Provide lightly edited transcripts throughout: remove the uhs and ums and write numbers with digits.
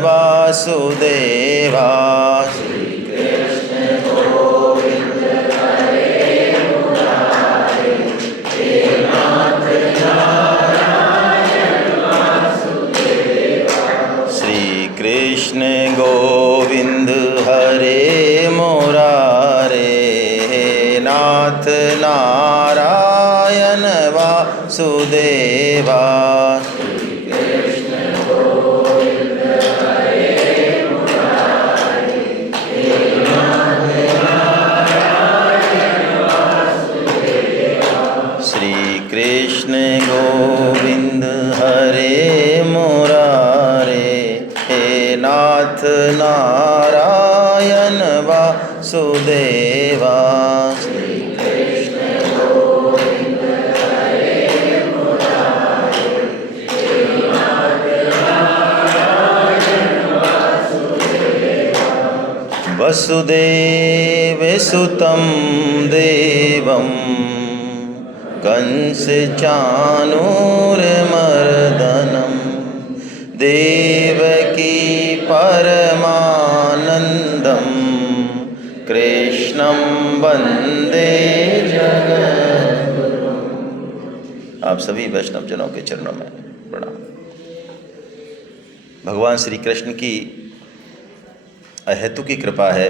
वासुदेवा। श्री कृष्ण गोविंद हरे मुरारे, नाथ नारायण वासुदेवा। श्री कृष्ण गोविंद हरे मुरारे, हे नाथ नारायण वासुदेवा। वसुदेव सुतं देवं कंस चाणूरमर्दनं, देवकी परमानंदं, कृष्णं वंदे जगद्गुरुं। आप सभी वैष्णव जनों के चरणों में प्रणाम। भगवान श्री कृष्ण की अहेतु की कृपा है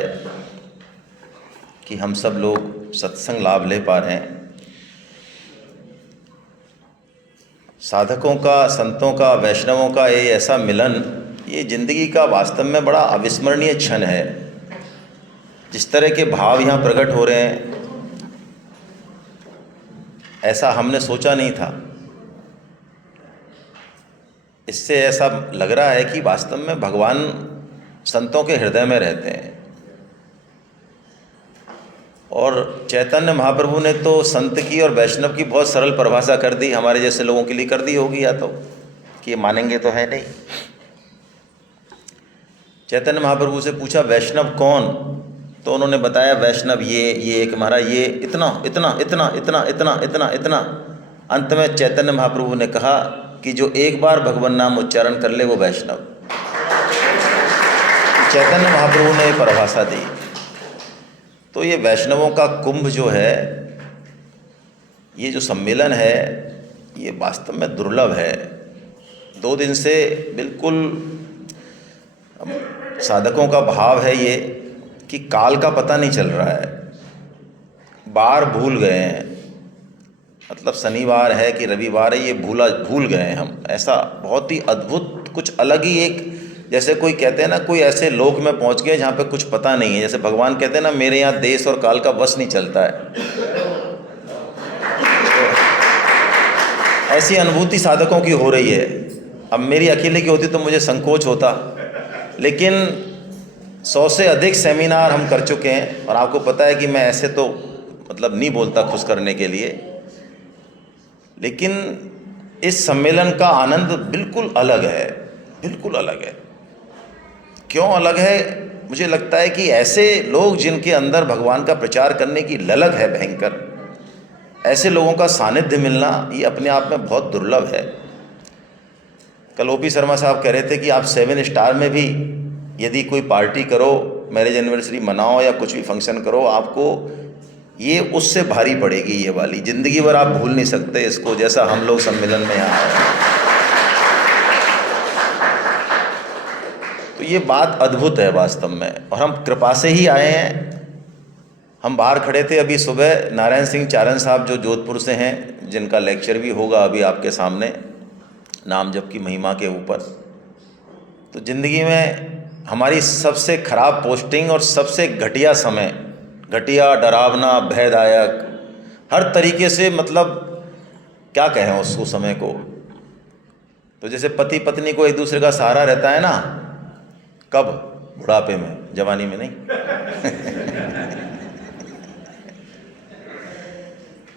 कि हम सब लोग सत्संग लाभ ले पा रहे हैं। साधकों का, संतों का, वैष्णवों का ये ऐसा मिलन, ये जिंदगी का वास्तव में बड़ा अविस्मरणीय क्षण है। जिस तरह के भाव यहाँ प्रकट हो रहे हैं, ऐसा हमने सोचा नहीं था। इससे ऐसा लग रहा है कि वास्तव में भगवान संतों के हृदय में रहते हैं। और चैतन्य महाप्रभु ने तो संत की और वैष्णव की बहुत सरल परिभाषा कर दी, हमारे जैसे लोगों के लिए कर दी होगी, या तो कि ये मानेंगे तो है नहीं। चैतन्य महाप्रभु से पूछा वैष्णव कौन, तो उन्होंने बताया वैष्णव ये एक महाराज, ये इतना इतना इतना इतना इतना इतना इतना। अंत में चैतन्य महाप्रभु ने कहा कि जो एक बार भगवान नाम उच्चारण कर ले वो वैष्णव। चैतन्य महाप्रभु ने परिभाषा दी। तो ये वैष्णवों का कुंभ जो है, ये जो सम्मेलन है, ये वास्तव में दुर्लभ है। 2 दिन से बिल्कुल साधकों का भाव है ये कि काल का पता नहीं चल रहा है, बार भूल गए हैं। मतलब शनिवार है कि रविवार है, ये भूल गए हैं हम। ऐसा बहुत ही अद्भुत, कुछ अलग ही एक, जैसे कोई कहते हैं ना, कोई ऐसे लोक में पहुंच गए जहाँ पे कुछ पता नहीं है। जैसे भगवान कहते हैं ना, मेरे यहाँ देश और काल का बस नहीं चलता है। तो ऐसी अनुभूति साधकों की हो रही है। अब मेरी अकेले की होती तो मुझे संकोच होता, लेकिन 100 से अधिक सेमिनार हम कर चुके हैं। और आपको पता है कि मैं ऐसे तो मतलब नहीं बोलता खुश करने के लिए, लेकिन इस सम्मेलन का आनंद बिल्कुल अलग है, बिल्कुल अलग है। क्यों अलग है? मुझे लगता है कि ऐसे लोग जिनके अंदर भगवान का प्रचार करने की ललक है भयंकर, ऐसे लोगों का सानिध्य मिलना ये अपने आप में बहुत दुर्लभ है। कल ओपी शर्मा साहब कह रहे थे कि आप 7 स्टार में भी यदि कोई पार्टी करो, मैरिज एनिवर्सरी मनाओ या कुछ भी फंक्शन करो, आपको ये उससे भारी पड़ेगी। ये वाली ज़िंदगी भर आप भूल नहीं सकते इसको, जैसा हम लोग सम्मेलन में यहाँ आए। तो ये बात अद्भुत है वास्तव में, और हम कृपा से ही आए हैं। हम बाहर खड़े थे अभी सुबह, नारायण सिंह चारण साहब जो जोधपुर से हैं, जिनका लेक्चर भी होगा अभी आपके सामने, नाम जप की महिमा के ऊपर। तो ज़िंदगी में हमारी सबसे खराब पोस्टिंग और सबसे घटिया समय, घटिया, डरावना, भयदायक, हर तरीके से, मतलब क्या कहें उस समय को। तो जैसे पति पत्नी को एक दूसरे का सहारा रहता है ना, कब? बुढ़ापे में, जवानी में नहीं।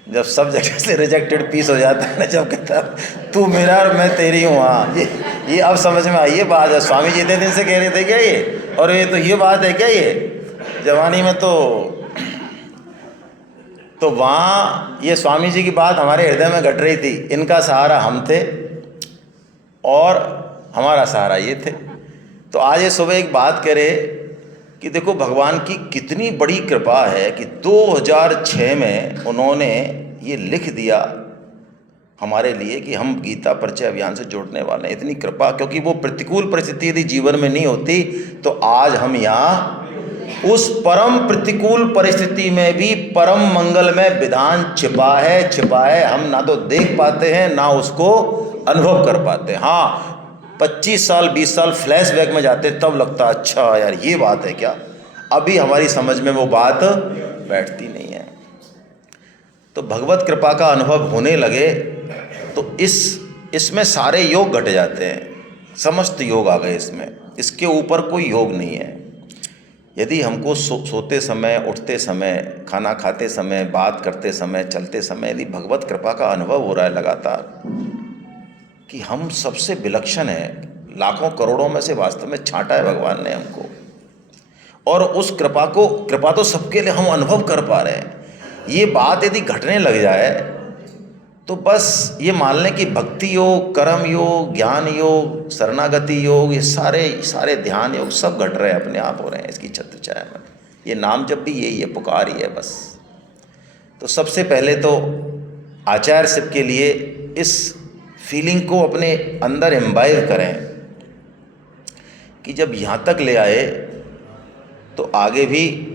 जब सब जगह से रिजेक्टेड पीस हो जाता है ना, जब कहता तू मेरा और मैं तेरी हूँ। हाँ, ये अब समझ में आई। ये बात है, स्वामी जी इतने दिन से कह रहे थे क्या ये, और ये तो ये बात है क्या ये जवानी में। तो वहाँ ये स्वामी जी की बात हमारे हृदय में घट रही थी। इनका सहारा हम थे और हमारा सहारा ये थे। तो आज ये सुबह एक बात करे कि देखो भगवान की कितनी बड़ी कृपा है कि 2006 में उन्होंने ये लिख दिया हमारे लिए कि हम गीता परिचय अभियान से जुड़ने वाले हैं। इतनी कृपा, क्योंकि वो प्रतिकूल परिस्थिति यदि जीवन में नहीं होती तो आज हम यहाँ उस परम प्रतिकूल परिस्थिति में भी परम मंगलमय विधान छिपा है। हम ना तो देख पाते हैं ना उसको अनुभव कर पाते। हाँ, 25 साल 20 साल फ्लैशबैक में जाते तब लगता अच्छा यार ये बात है क्या। अभी हमारी समझ में वो बात बैठती नहीं है। तो भगवत कृपा का अनुभव होने लगे तो इसमें सारे योग घट जाते हैं, समस्त योग आ गए इसमें, इसके ऊपर कोई योग नहीं है। यदि हमको सोते समय, उठते समय, खाना खाते समय, बात करते समय, चलते समय यदि भगवत कृपा का अनुभव हो रहा है लगातार कि हम सबसे विलक्षण हैं, लाखों करोड़ों में से वास्तव में छांटा है भगवान ने हमको, और उस कृपा तो सबके लिए हम अनुभव कर पा रहे हैं। ये बात यदि घटने लग जाए तो बस ये मान लें कि भक्ति योग, कर्म योग, ज्ञान योग, शरणागति योग, ये सारे ध्यान योग सब घट रहे हैं, अपने आप हो रहे हैं इसकी छत्र छाया में। ये नाम जब भी यही है, पुकार ही है बस। तो सबसे पहले तो आचार्य शिव के लिए इस फीलिंग को अपने अंदर इम्बाइव करें कि जब यहाँ तक ले आए तो आगे भी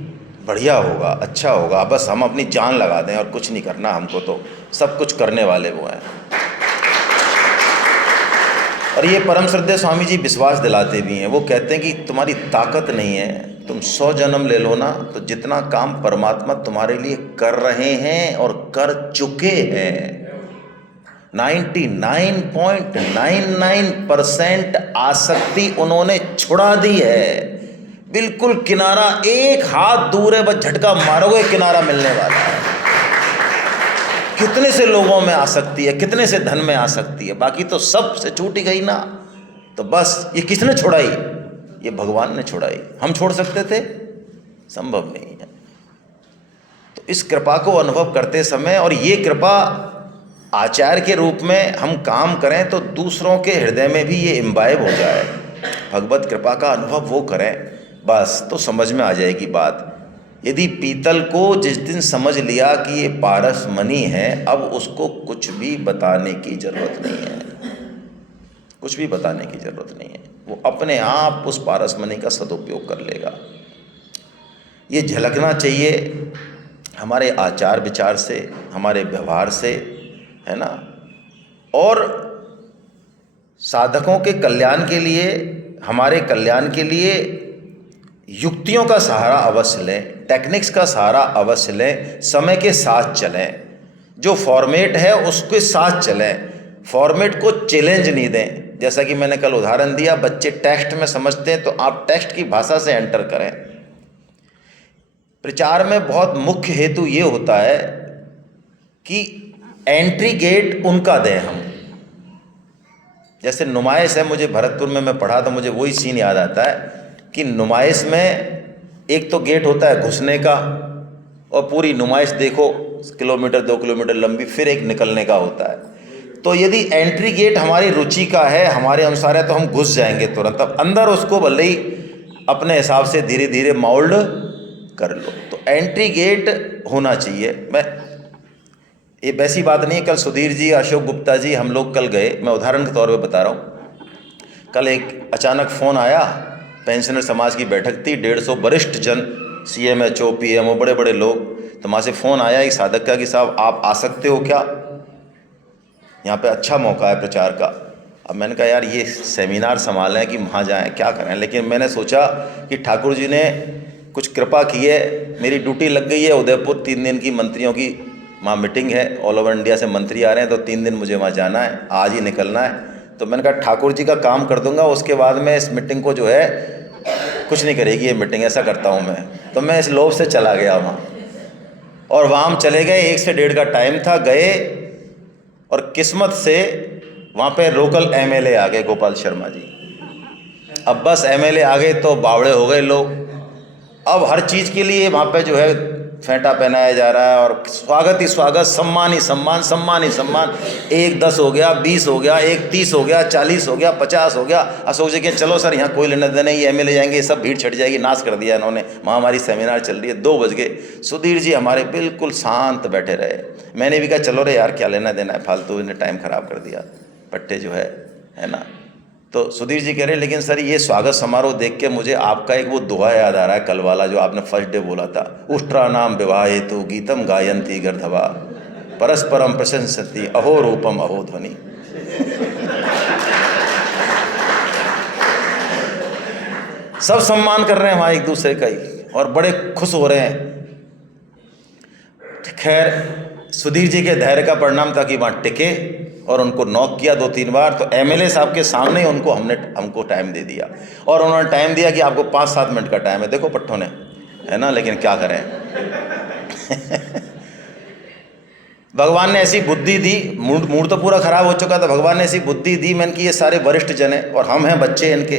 बढ़िया होगा, अच्छा होगा। बस हम अपनी जान लगा दें और कुछ नहीं करना हमको, तो सब कुछ करने वाले वो हैं। और ये परम श्रद्धेय स्वामी जी विश्वास दिलाते भी हैं। वो कहते हैं कि तुम्हारी ताकत नहीं है, तुम 100 जन्म ले लो ना तो जितना काम परमात्मा तुम्हारे लिए कर रहे हैं और कर चुके हैं, 99.99% आसक्ति उन्होंने छुड़ा दी है। बिल्कुल किनारा एक हाथ दूर है, बस झटका मारोगे किनारा मिलने वाला है। कितने से लोगों में आसक्ति है, कितने से धन में आसक्ति है, बाकी तो सब से छूट ही गई ना। तो बस ये किसने छुड़ाई? ये भगवान ने छुड़ाई। हम छोड़ सकते थे? संभव नहीं है। तो इस कृपा को अनुभव करते समय, और ये कृपा आचार्य के रूप में हम काम करें तो दूसरों के हृदय में भी ये इम्बाइब हो जाए, भगवत कृपा का अनुभव वो करें, बस तो समझ में आ जाएगी बात। यदि पीतल को जिस दिन समझ लिया कि ये पारस मणि है, अब उसको कुछ भी बताने की जरूरत नहीं है, कुछ भी बताने की जरूरत नहीं है। वो अपने आप उस पारस मणि का सदुपयोग कर लेगा। ये झलकना चाहिए हमारे आचार विचार से, हमारे व्यवहार से, है ना। और साधकों के कल्याण के लिए, हमारे कल्याण के लिए युक्तियों का सहारा अवश्य लें, टेक्निक्स का सहारा अवश्य लें, समय के साथ चलें, जो फॉर्मेट है उसके साथ चलें, फॉर्मेट को चैलेंज नहीं दें। जैसा कि मैंने कल उदाहरण दिया, बच्चे टेक्स्ट में समझते हैं तो आप टेक्स्ट की भाषा से एंटर करें। प्रचार में बहुत मुख्य हेतु ये होता है कि एंट्री गेट उनका दें हम। जैसे नुमाइश है, मुझे भरतपुर में मैं पढ़ा तो मुझे वही सीन याद आता है कि नुमाइश में एक तो गेट होता है घुसने का, और पूरी नुमाइश देखो किलोमीटर 2 किलोमीटर लंबी, फिर एक निकलने का होता है। तो यदि एंट्री गेट हमारी रुचि का है, हमारे अनुसार है, तो हम घुस जाएंगे तुरंत। अब अंदर उसको भले ही अपने हिसाब से धीरे धीरे मोल्ड कर लो। तो एंट्री गेट होना चाहिए। ये वैसी बात नहीं है। कल सुधीर जी, अशोक गुप्ता जी, हम लोग कल गए, मैं उदाहरण के तौर पे बता रहा हूँ। कल एक अचानक फ़ोन आया, पेंशनर समाज की बैठक थी, 150 वरिष्ठ जन, CMHO, PMO, बड़े बड़े लोग, तो वहाँ से फ़ोन आया एक साधक का कि साहब आप आ सकते हो क्या, यहाँ पे अच्छा मौका है प्रचार का। अब मैंने कहा यार ये सेमिनार संभालें कि वहाँ जाएं, क्या करें। लेकिन मैंने सोचा कि ठाकुर जी ने कुछ कृपा की है, मेरी ड्यूटी लग गई है उदयपुर, 3 दिन की मंत्रियों की वहाँ मीटिंग है, ऑल ओवर इंडिया से मंत्री आ रहे हैं, तो 3 दिन मुझे वहाँ जाना है, आज ही निकलना है। तो मैंने कहा ठाकुर जी का काम कर दूंगा, उसके बाद में इस मीटिंग को जो है कुछ नहीं करेगी ये मीटिंग, ऐसा करता हूँ मैं। तो मैं इस लोभ से चला गया वहाँ, और वहाँ हम चले गए। 1 से 1.5 का टाइम था, गए, और किस्मत से वहाँ पे लोकल MLA आ गए, गोपाल शर्मा जी। अब बस MLA आ गए तो बावड़े हो गए लोग। अब हर चीज़ के लिए वहाँ पे जो है फेंटा पहनाया जा रहा है और स्वागत ही स्वागत, सम्मान ही सम्मान, सम्मान ही सम्मान। 1 10 हो गया, 20 हो गया, 1 30 हो गया, 40 हो गया, 50 हो गया। अशोक जी के चलो सर यहाँ कोई लेना देना नहीं, ये MLA जाएंगे, सब भीड़ छट जाएगी। नाश कर दिया इन्होंने, महामारी सेमिनार चल रही है, 2 बज गए। सुधीर जी हमारे बिल्कुल शांत बैठे रहे। मैंने भी कहा चलो रे यार क्या लेना देना है, फालतू इन्हें टाइम ख़राब कर दिया, पट्टे जो है ना। तो सुधीर जी कह रहे लेकिन सर ये स्वागत समारोह देख के मुझे आपका एक वो दोहा याद आ रहा है कल वाला, जो आपने फर्स्ट डे बोला था, उष्ट्रा नाम विवाह हेतु गीतम गायंती गर्धवा परस्परम प्रशंसति अहो रूपम अहो ध्वनि। सब सम्मान कर रहे हैं वहाँ एक दूसरे का ही और बड़े खुश हो रहे हैं। खैर सुधीर जी के धैर्य का परिणाम था कि वहाँ टिके और उनको नॉक किया 2-3 बार। तो MLA साहब के सामने ही हमको टाइम दे दिया और उन्होंने टाइम दिया कि आपको 5-7 मिनट का टाइम है। देखो पट्टों ने, है ना, लेकिन क्या करें। भगवान ने ऐसी बुद्धि दी, मूड तो पूरा खराब हो चुका था, भगवान ने ऐसी बुद्धि दी मैंने कि ये सारे वरिष्ठ जन हैं और हम हैं बच्चे इनके,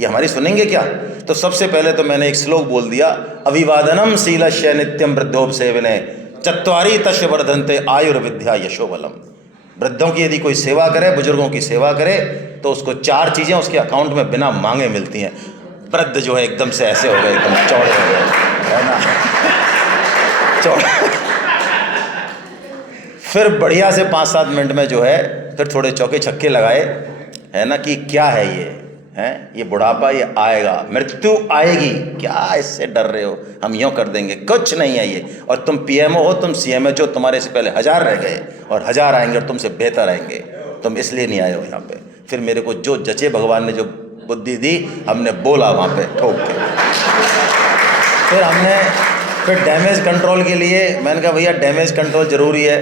ये हमारी सुनेंगे क्या। तो सबसे पहले तो मैंने एक श्लोक बोल दिया, अभिवादनम शीलस्य नित्यम वृद्धोपसेवने चत्वारि तस्य वर्धन्ते आयुर्विद्या यशोबलम। वृद्धों की यदि कोई सेवा करे, बुजुर्गों की सेवा करे, तो उसको 4 चीज़ें उसके अकाउंट में बिना मांगे मिलती हैं। वृद्ध जो है एकदम से ऐसे हो गए, एकदम चौड़े हो गए, है ना, चौड़े। फिर बढ़िया से 5-7 मिनट में जो है फिर थोड़े चौके छक्के लगाए, है ना, कि क्या है ये बुढ़ापा, ये आएगा, मृत्यु आएगी, क्या इससे डर रहे हो, हम यूँ कर देंगे, कुछ नहीं है ये। और तुम PMO हो, तुम CMHO, तुम्हारे से पहले 1000 रह गए और 1000 आएंगे और तुमसे बेहतर आएंगे, तुम इसलिए नहीं आए हो यहाँ पे। फिर मेरे को जो जचे भगवान ने जो बुद्धि दी, हमने बोला वहाँ पे ठोक के। फिर डैमेज कंट्रोल के लिए मैंने कहा भैया डैमेज कंट्रोल ज़रूरी है।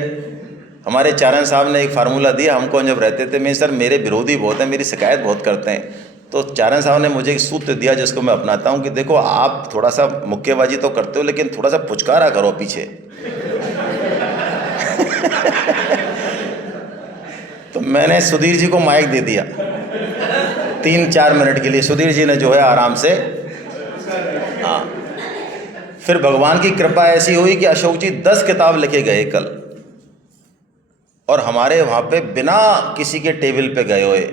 हमारे चारण साहब ने एक फार्मूला दिया हमको जब रहते थे, मैं सर मेरे विरोधी बहुत हैं, मेरी शिकायत बहुत करते हैं। तो चारण साहब ने मुझे एक सूत्र दिया जिसको मैं अपनाता हूँ कि देखो आप थोड़ा सा मुक्केबाजी तो करते हो लेकिन थोड़ा सा पुचकारा करो पीछे। तो मैंने सुधीर जी को माइक दे दिया 3-4 मिनट के लिए। सुधीर जी ने जो है आराम से, हाँ। फिर भगवान की कृपा ऐसी हुई कि अशोक जी 10 किताब लिखे गए कल, और हमारे वहाँ पे बिना किसी के टेबल पे गए हुए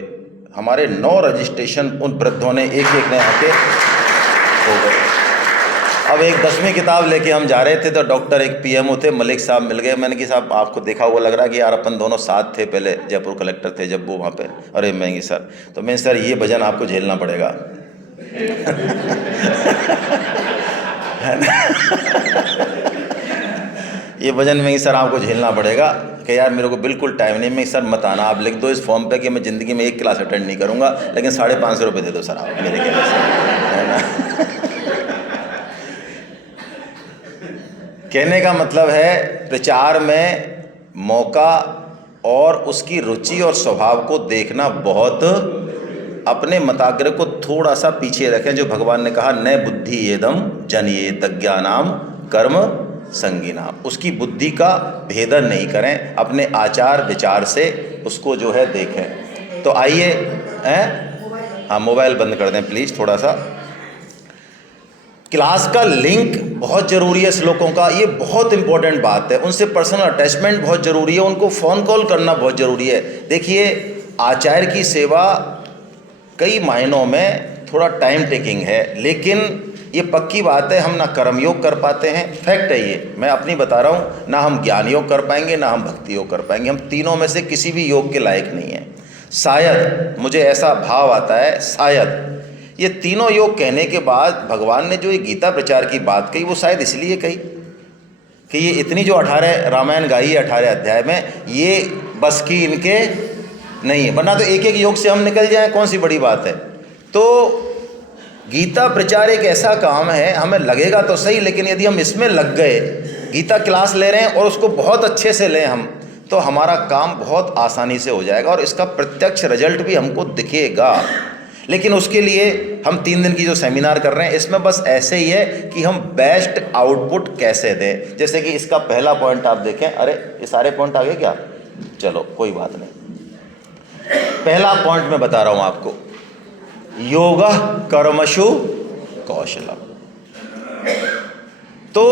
हमारे 9 रजिस्ट्रेशन उन वृद्धों ने एक ने आके हो गए। अब एक 10वीं किताब लेके हम जा रहे थे तो डॉक्टर एक PMO थे, मलिक साहब मिल गए। मैंने कि साहब आपको देखा हुआ लग रहा है कि यार अपन दोनों साथ थे, पहले जयपुर कलेक्टर थे जब वो वहाँ पे। अरे महंगी सर, तो मैं सर ये वजन आपको झेलना पड़ेगा। ये वजन में सर आपको झेलना पड़ेगा कि यार मेरे को बिल्कुल टाइम नहीं, मैं सर मत आना, आप लिख दो इस फॉर्म पे कि मैं ज़िंदगी में 1 क्लास अटेंड नहीं करूँगा, लेकिन 550 रुपये दे दो सर आप मेरे कहने से, है ना। कहने का मतलब है प्रचार में मौका और उसकी रुचि और स्वभाव को देखना बहुत, अपने मताग्र को थोड़ा सा पीछे रखें। जो भगवान ने कहा न बुद्धि येदम जनिये तज्ञानाम कर्म संगीना, उसकी बुद्धि का भेदन नहीं करें, अपने आचार विचार से उसको जो है देखें। तो आइए, हाँ मोबाइल बंद कर दें प्लीज़ थोड़ा सा। क्लास का लिंक बहुत ज़रूरी है श्लोकों का, ये बहुत इंपॉर्टेंट बात है। उनसे पर्सनल अटैचमेंट बहुत ज़रूरी है, उनको फ़ोन कॉल करना बहुत ज़रूरी है। देखिए आचार्य की सेवा कई मायनों में थोड़ा टाइम टेकिंग है, लेकिन ये पक्की बात है हम ना कर्मयोग कर पाते हैं, फैक्ट है ये, मैं अपनी बता रहा हूँ, ना हम ज्ञान योग कर पाएंगे ना हम भक्ति योग कर पाएंगे, हम तीनों में से किसी भी योग के लायक नहीं है। शायद मुझे ऐसा भाव आता है, शायद ये तीनों योग कहने के बाद भगवान ने जो ये गीता प्रचार की बात कही वो शायद इसलिए कही कि ये इतनी जो 18 रामायण गाई है 18 अध्याय में, ये बस की इनके नहीं है, वरना तो एक एक योग से हम निकल जाएं, कौन सी बड़ी बात है। तो गीता प्रचार एक ऐसा काम है, हमें लगेगा तो सही, लेकिन यदि हम इसमें लग गए, गीता क्लास ले रहे हैं और उसको बहुत अच्छे से लें हम, तो हमारा काम बहुत आसानी से हो जाएगा और इसका प्रत्यक्ष रिजल्ट भी हमको दिखेगा। लेकिन उसके लिए हम 3 दिन की जो सेमिनार कर रहे हैं इसमें बस ऐसे ही है कि हम बेस्ट आउटपुट कैसे दें। जैसे कि इसका पहला पॉइंट आप देखें, अरे ये सारे पॉइंट आ गए क्या, चलो कोई बात नहीं। पहला पॉइंट मैं बता रहा हूँ आपको, योगः कर्मसु कौशलम। तो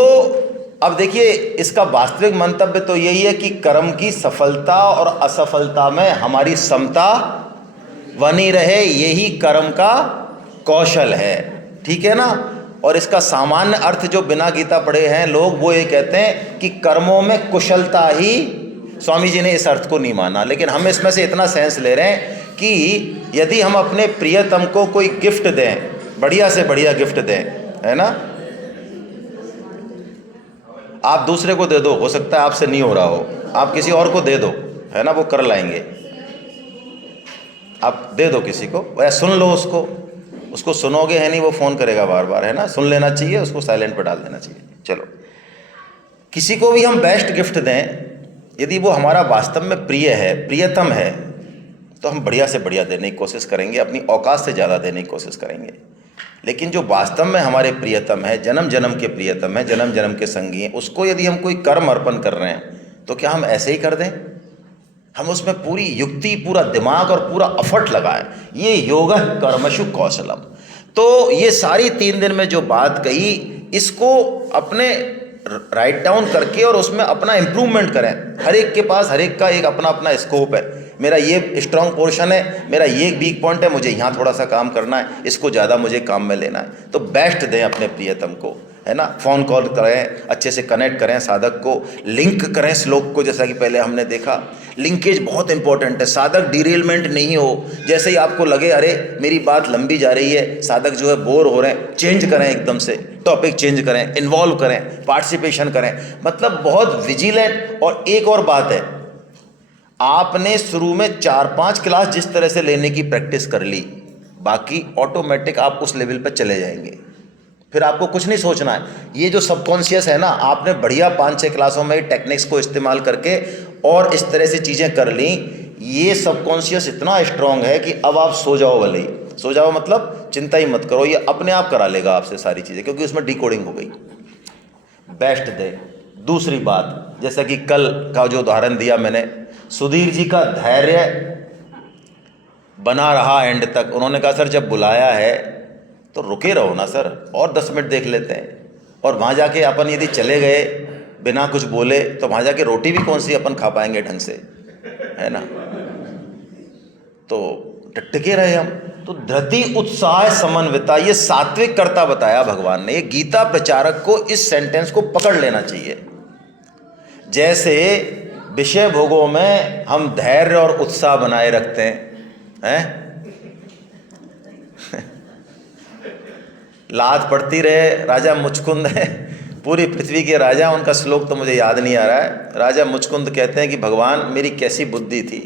अब देखिए, इसका वास्तविक मंतव्य तो यही है कि कर्म की सफलता और असफलता में हमारी समता बनी रहे, यही कर्म का कौशल है, ठीक है ना। और इसका सामान्य अर्थ जो बिना गीता पढ़े हैं लोग, वो ये कहते हैं कि कर्मों में कुशलता ही, स्वामी जी ने इस अर्थ को नहीं माना, लेकिन हम इसमें से इतना सेंस ले रहे हैं कि यदि हम अपने प्रियतम को कोई गिफ्ट दें, बढ़िया से बढ़िया गिफ्ट दें, है ना, आप दूसरे को दे दो, हो सकता है आपसे नहीं हो रहा हो, आप किसी और को दे दो, है ना, वो कर लाएंगे, आप दे दो किसी को, या सुन लो उसको सुनोगे है नहीं, वो फ़ोन करेगा बार बार, है ना, सुन लेना चाहिए, उसको साइलेंट पर डाल देना चाहिए। चलो, किसी को भी हम बेस्ट गिफ्ट दें, यदि वो हमारा वास्तव में प्रिय है, प्रियतम है, तो हम बढ़िया से बढ़िया देने की कोशिश करेंगे, अपनी औकात से ज़्यादा देने की कोशिश करेंगे। लेकिन जो वास्तव में हमारे प्रियतम है, जन्म जन्म के प्रियतम है, जन्म जन्म के संगी हैं, उसको यदि हम कोई कर्म अर्पण कर रहे हैं, तो क्या हम ऐसे ही कर दें? हम उसमें पूरी युक्ति, पूरा दिमाग और पूरा एफर्ट लगाएं। ये योग कर्मशु कौशलम। तो ये सारी 3 दिन में जो बात कही, इसको अपने राइट डाउन करके और उसमें अपना इम्प्रूवमेंट करें। हर एक के पास, हर एक का एक अपना अपना स्कोप है। मेरा ये स्ट्रांग पोर्शन है, मेरा ये वीक पॉइंट है, मुझे यहाँ थोड़ा सा काम करना है, इसको ज़्यादा मुझे काम में लेना है। तो बेस्ट दें अपने प्रियतम को, है ना, फ़ोन कॉल करें, अच्छे से कनेक्ट करें, साधक को लिंक करें श्लोक को, जैसा कि पहले हमने देखा। लिंकेज बहुत इंपॉर्टेंट है, साधक डिरेलमेंट नहीं हो। जैसे ही आपको लगे अरे मेरी बात लंबी जा रही है, साधक जो है बोर हो रहे हैं, चेंज करें, एकदम से टॉपिक चेंज करें, इन्वॉल्व करें, पार्टिसिपेशन करें, मतलब बहुत विजिलेंट। और एक और बात है, आपने शुरू में 4-5 क्लास जिस तरह से लेने की प्रैक्टिस कर ली, बाकी ऑटोमेटिक आप उस लेवल पर चले जाएंगे, फिर आपको कुछ नहीं सोचना है। ये जो सबकॉन्शियस है ना, आपने बढ़िया 5-6 क्लासों में टेक्निक्स को इस्तेमाल करके और इस तरह से चीज़ें कर ली, ये सबकॉन्शियस इतना स्ट्रांग है कि अब आप सो जाओ, भले ही सो जाओ, मतलब चिंता ही मत करो, ये अपने आप करा लेगा आपसे सारी चीज़ें, क्योंकि उसमें डिकोडिंग हो गई। बेस्ट दे। दूसरी बात, जैसा कि कल का जो उदाहरण दिया मैंने, सुधीर जी का धैर्य बना रहा एंड तक। उन्होंने कहा सर जब बुलाया है तो रुके रहो ना सर, और 10 मिनट देख लेते हैं। और वहाँ जाके अपन यदि चले गए बिना कुछ बोले, तो वहाँ जाके रोटी भी कौन सी अपन खा पाएंगे ढंग से, है ना। तो टिके रहे हम। तो धृति उत्साह समन्विता, ये सात्विक कर्ता बताया भगवान ने। ये गीता प्रचारक को इस सेंटेंस को पकड़ लेना चाहिए। जैसे विषय भोगों में हम धैर्य और उत्साह बनाए रखते हैं, लात पड़ती रहे। राजा मुचकुंद है, पूरी पृथ्वी के राजा, उनका श्लोक तो मुझे याद नहीं आ रहा है। राजा मुचकुंद कहते हैं कि भगवान मेरी कैसी बुद्धि थी,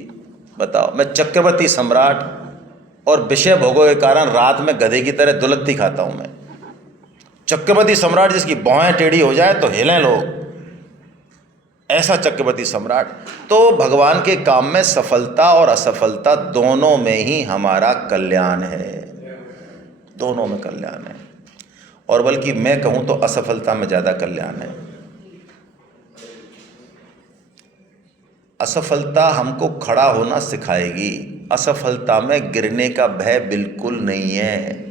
बताओ, मैं चक्रवर्ती सम्राट और विषय भोगों के कारण रात में गधे की तरह दुलत्ती खाता हूं। मैं चक्रवर्ती सम्राट जिसकी भौहें टेढ़ी हो जाए तो हिलें लोग, ऐसा चक्रवर्ती सम्राट। तो भगवान के काम में सफलता और असफलता दोनों में ही हमारा कल्याण है, दोनों में कल्याण है। और बल्कि मैं कहूं तो असफलता में ज़्यादा कल्याण है। असफलता हमको खड़ा होना सिखाएगी। असफलता में गिरने का भय बिल्कुल नहीं है।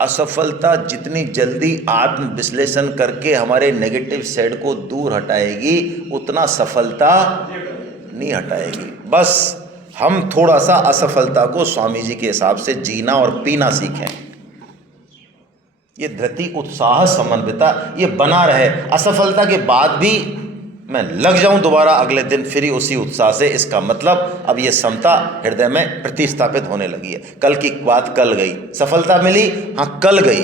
असफलता जितनी जल्दी आत्म विश्लेषण करके हमारे नेगेटिव साइड को दूर हटाएगी, उतना सफलता नहीं हटाएगी। बस हम थोड़ा सा असफलता को स्वामी जी के हिसाब से जीना और पीना सीखें। ये धृति उत्साह समन्विता ये बना रहे। असफलता के बाद भी मैं लग जाऊं दोबारा अगले दिन फिर ही उसी उत्साह से, इसका मतलब अब ये समता हृदय में प्रतिस्थापित होने लगी है। कल की बात कल गई, सफलता मिली, हाँ कल गई,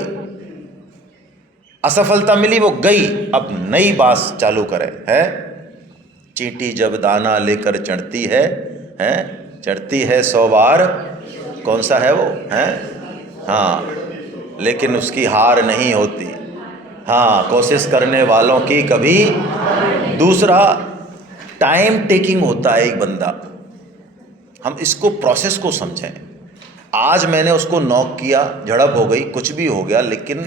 असफलता मिली वो गई, अब नई बात चालू करें, है। चींटी जब दाना लेकर चढ़ती है, चढ़ती है 100 बार, कौन सा है वो, है, हाँ, लेकिन उसकी हार नहीं होती, हाँ, कोशिश करने वालों की कभी। दूसरा, टाइम टेकिंग होता है एक बंदा, हम इसको प्रोसेस को समझें। आज मैंने उसको नॉक किया, झड़प हो गई, कुछ भी हो गया, लेकिन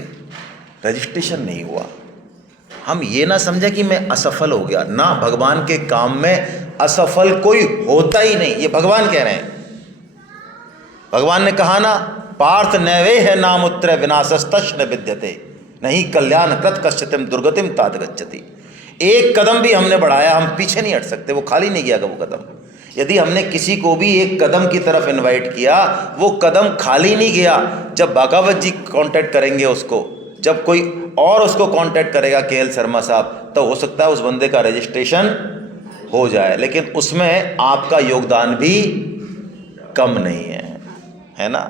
रजिस्ट्रेशन नहीं हुआ। हम ये ना समझें कि मैं असफल हो गया ना, भगवान के काम में असफल कोई होता ही नहीं, ये भगवान कह रहे हैं। भगवान ने कहा ना, पार्थ नैवे है नामुत्र विनाशस्तश्च न विद्यते, नहीं कल्याण कृत कश्चितिम दुर्गतिम तात गच्छति। एक कदम भी हमने बढ़ाया, हम पीछे नहीं हट सकते, वो खाली नहीं गया वो कदम। यदि हमने किसी को भी एक कदम की तरफ इनवाइट किया, वो कदम खाली नहीं गया। जब भागवत जी कांटेक्ट करेंगे उसको, जब कोई और उसको कांटेक्ट करेगा KL शर्मा साहब, तो हो सकता है उस बंदे का रजिस्ट्रेशन हो जाए, लेकिन उसमें आपका योगदान भी कम नहीं है ना।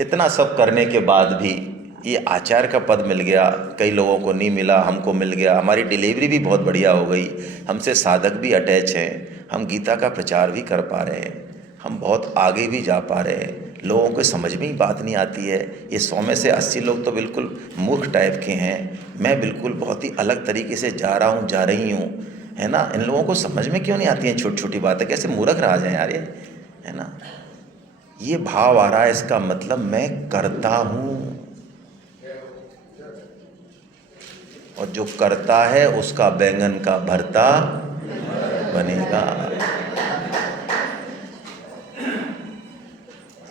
इतना सब करने के बाद भी ये आचार्य का पद मिल गया, कई लोगों को नहीं मिला, हमको मिल गया। हमारी डिलीवरी भी बहुत बढ़िया हो गई, हमसे साधक भी अटैच हैं, हम गीता का प्रचार भी कर पा रहे हैं, हम बहुत आगे भी जा पा रहे हैं। लोगों को समझ में ही बात नहीं आती है। ये 100 में से 80 लोग तो बिल्कुल मूर्ख टाइप के हैं, मैं बिल्कुल बहुत ही अलग तरीके से जा रहा हूँ, जा रही हूँ, है ना। इन लोगों को समझ में क्यों नहीं आती हैं छोटी छोटी बातें, कैसे मूर्ख रह जाए यार ये, है ना। ये भाव आ रहा है, इसका मतलब मैं करता हूँ, और जो करता है उसका बैंगन का भरता बनेगा।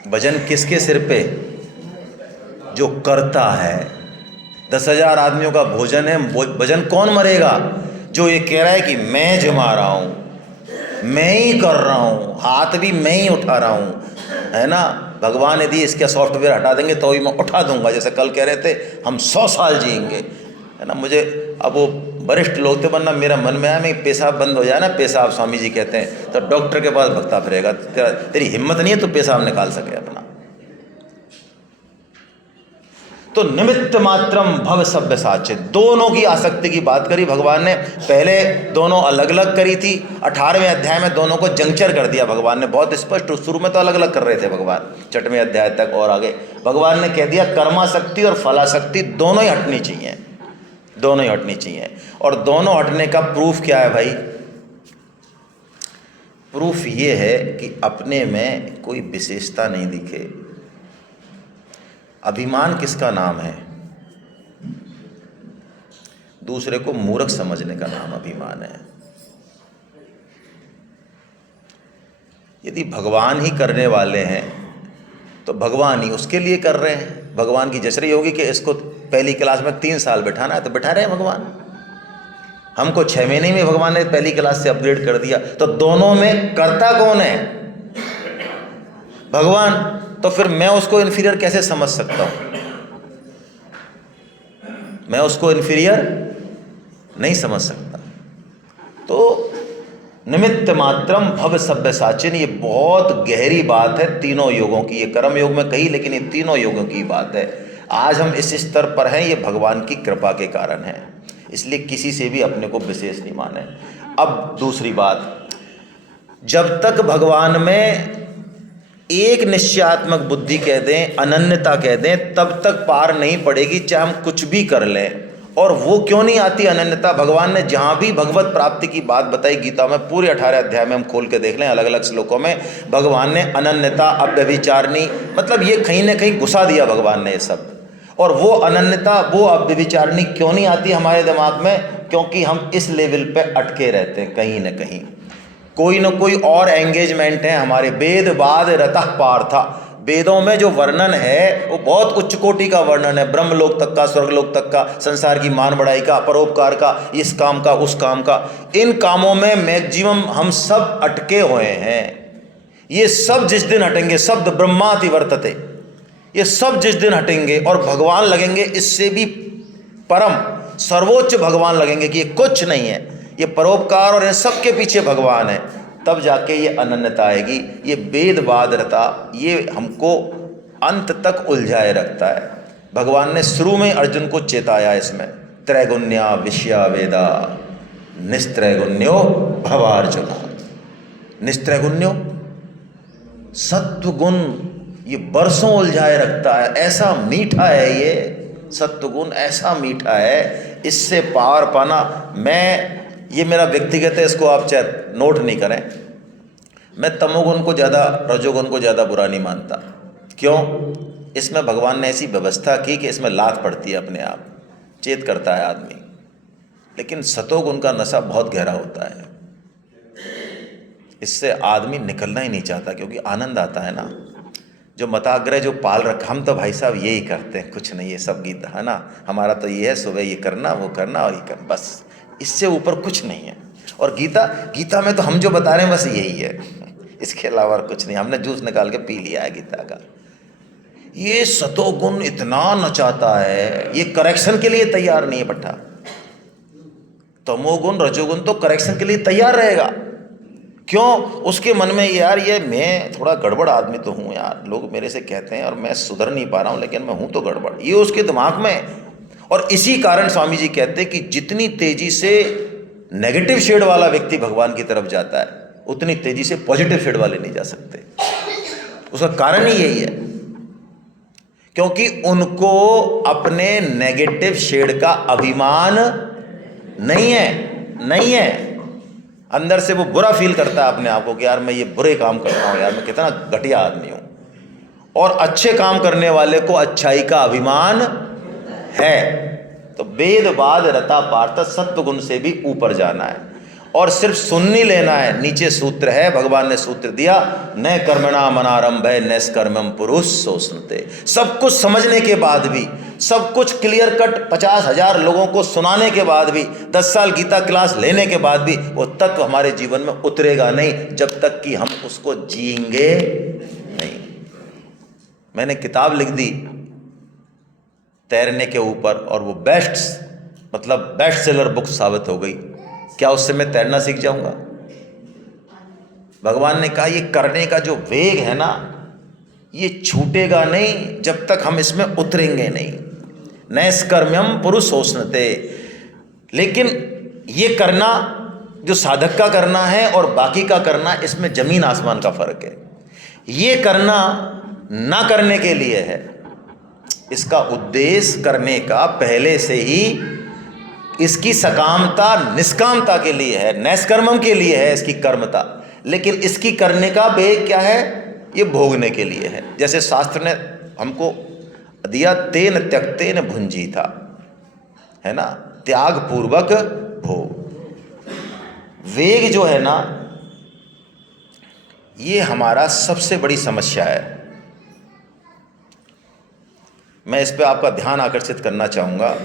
वजन किसके सिर पे? जो करता है। 10,000 आदमियों का भोजन है, वजन कौन मरेगा? जो ये कह रहा है कि मैं जमा रहा हूँ, मैं ही कर रहा हूँ, हाथ भी मैं ही उठा रहा हूँ, है ना। भगवान यदि इसका सॉफ्टवेयर हटा देंगे तो ही मैं उठा दूंगा। जैसे कल कह रहे थे हम 100 साल जिएंगे, है ना। मुझे अब वो वरिष्ठ लोग थे, वरना मेरा मन में आया मैं पेशाब बंद हो जाए ना, पेशाब स्वामी जी कहते हैं, तो डॉक्टर के पास भगता फिरेगा। तेरी हिम्मत नहीं है तो पेशाब निकाल सके अपना। तो निमित्त मात्रम भव सव्यसाची, दोनों की आसक्ति की बात करी भगवान ने। पहले दोनों अलग अलग करी थी, 18वें अध्याय में दोनों को जंक्चर कर दिया भगवान ने बहुत स्पष्ट। शुरू में तो अलग अलग कर रहे थे भगवान, 6वें अध्याय तक और आगे भगवान ने कह दिया कर्माशक्ति और फलाशक्ति दोनों ही हटनी चाहिए, दोनों ही हटनी चाहिए। और दोनों हटने का प्रूफ क्या है भाई? प्रूफ ये है कि अपने में कोई विशेषता नहीं दिखे। अभिमान किसका नाम है? दूसरे को मूर्ख समझने का नाम अभिमान है। यदि भगवान ही करने वाले हैं तो भगवान ही उसके लिए कर रहे हैं। भगवान की जच रही होगी कि इसको पहली क्लास में 3 साल बैठाना है, तो बैठा रहे हैं भगवान। हमको 6 महीने में भगवान ने पहली क्लास से अपग्रेड कर दिया। तो दोनों में कर्ता कौन है? भगवान। तो फिर मैं उसको इन्फीरियर कैसे समझ सकता हूं? मैं उसको इन्फीरियर नहीं समझ सकता। तो निमित्त मात्रम भव सव्यसाचिन, ये बहुत गहरी बात है तीनों योगों की। ये कर्म योग में कही, लेकिन ये तीनों योगों की बात है। आज हम इस स्तर पर हैं, ये भगवान की कृपा के कारण है, इसलिए किसी से भी अपने को विशेष नहीं माने। अब दूसरी बात, जब तक भगवान में एक निश्चयात्मक बुद्धि कह दें, अनन्यता कह दें, तब तक पार नहीं पड़ेगी, चाहे हम कुछ भी कर लें। और वो क्यों नहीं आती अनन्यता? भगवान ने जहाँ भी भगवत प्राप्ति की बात बताई गीता में, पूरे 18 अध्याय में हम खोल के देख लें, अलग अलग श्लोकों में भगवान ने अनन्यता, अव्यभिचारिणी, मतलब ये कहीं ना कहीं घुसा दिया भगवान ने ये सब। और वो अनन्यता, वो अव्यभिचारिणी क्यों नहीं आती हमारे दिमाग में? क्योंकि हम इस लेवल पे अटके रहते हैं, कहीं ना कहीं कोई ना कोई और एंगेजमेंट है हमारे। वेद वाद रतः पार्था, वेदों में जो वर्णन है वो बहुत उच्च कोटि का वर्णन है, ब्रह्मलोक तक का, स्वर्गलोक तक का, संसार की मान बढ़ाई का, परोपकार का, इस काम का, उस काम का। इन कामों में मैक्सिमम हम सब अटके हुए हैं। ये सब जिस दिन हटेंगे, शब्द ब्रह्माति वर्तते, ये सब जिस दिन हटेंगे और भगवान लगेंगे इससे भी परम सर्वोच्च भगवान लगेंगे कि ये कुछ नहीं है, ये परोपकार और इन सब के पीछे भगवान है, तब जाके ये अनन्यता आएगी। ये वेदवादरता ये हमको अंत तक उलझाए रखता है। भगवान ने शुरू में अर्जुन को चेताया इसमें, त्रैगुण्या विषया वेदा निस्त्रैगुण्यो भवार्जुना। निस्त्रैगुण्यो सत्वगुण, ये बरसों उलझाए रखता है। ऐसा मीठा है ये सत्वगुण, ऐसा मीठा है, इससे पार पाना। ये मेरा व्यक्तिगत है, इसको आप चाहे नोट नहीं करें, मैं तमोगुण को ज़्यादा, रजोगुण को ज़्यादा बुरा नहीं मानता। क्यों? इसमें भगवान ने ऐसी व्यवस्था की कि इसमें लात पड़ती है, अपने आप चेत करता है आदमी। लेकिन सतोगुण का नशा बहुत गहरा होता है, इससे आदमी निकलना ही नहीं चाहता, क्योंकि आनंद आता है ना। जो मताग्रह जो पाल रखा, हम तो भाई साहब यही करते हैं, कुछ नहीं है, सब गीता है ना, हमारा तो ये है सुबह ये करना वो करना और ये करना, बस इससे ऊपर कुछ नहीं है। और गीता में तो हम जो बता रहे हैं बस यही है, इसके अलावा और कुछ नहीं। हमने जूस निकाल के पी लिया है गीता का। ये सतोगुण इतना नचाता है, ये करेक्शन के लिए तैयार नहीं है बट्टा। तमोगुण रजोगुण तो करेक्शन के लिए तैयार रहेगा। क्यों? उसके मन में यार ये मैं थोड़ा गड़बड़ आदमी तो हूँ यार, लोग मेरे से कहते हैं और मैं सुधर नहीं पा रहा हूँ, लेकिन मैं हूँ तो गड़बड़, ये उसके दिमाग में है। और इसी कारण स्वामी जी कहते हैं कि जितनी तेजी से नेगेटिव शेड वाला व्यक्ति भगवान की तरफ जाता है, उतनी तेजी से पॉजिटिव शेड वाले नहीं जा सकते। उसका कारण ही यही है, क्योंकि उनको अपने नेगेटिव शेड का अभिमान नहीं है। अंदर से वो बुरा फील करता है अपने आप को कि यार मैं ये बुरे काम करता हूँ, यार मैं कितना घटिया आदमी हूँ। और अच्छे काम करने वाले को अच्छाई का अभिमान है। तो वेद बाद रता पार्थ, सत्व गुण से भी ऊपर जाना है और सिर्फ सुन नहीं लेना है। नीचे सूत्र है, भगवान ने सूत्र दिया, न कर्मणा मनारंभे नैष्कर्म्यम पुरुष सोचते। सब कुछ समझने के बाद भी, सब कुछ क्लियर कट 50,000 लोगों को सुनाने के बाद भी, 10 साल गीता क्लास लेने के बाद भी वो तत्व हमारे जीवन में उतरेगा नहीं जब तक कि हम उसको जिएंगे नहीं। मैंने किताब लिख दी तैरने के ऊपर और वो बेस्ट सेलर बुक साबित हो गई। क्या उससे मैं तैरना सीख जाऊंगा? भगवान ने कहा ये करने का जो वेग है ना, ये छूटेगा नहीं जब तक हम इसमें उतरेंगे नहीं। नैष्कर्म्यम पुरुषोष्णते। लेकिन ये करना जो साधक का करना है और बाकी का करना, इसमें जमीन आसमान का फर्क है। ये करना ना करने के लिए है, इसका उद्देश्य करने का पहले से ही इसकी सकामता निष्कामता के लिए है, नैष्कर्मम के लिए है इसकी कर्मता। लेकिन इसकी करने का वेग क्या है? ये भोगने के लिए है। जैसे शास्त्र ने हमको दिया, तेन त्यक्तेन भुंजी था, है ना, त्याग पूर्वक भोग। वेग जो है ना, ये हमारा सबसे बड़ी समस्या है। मैं इस पे आपका ध्यान आकर्षित करना चाहूँगा।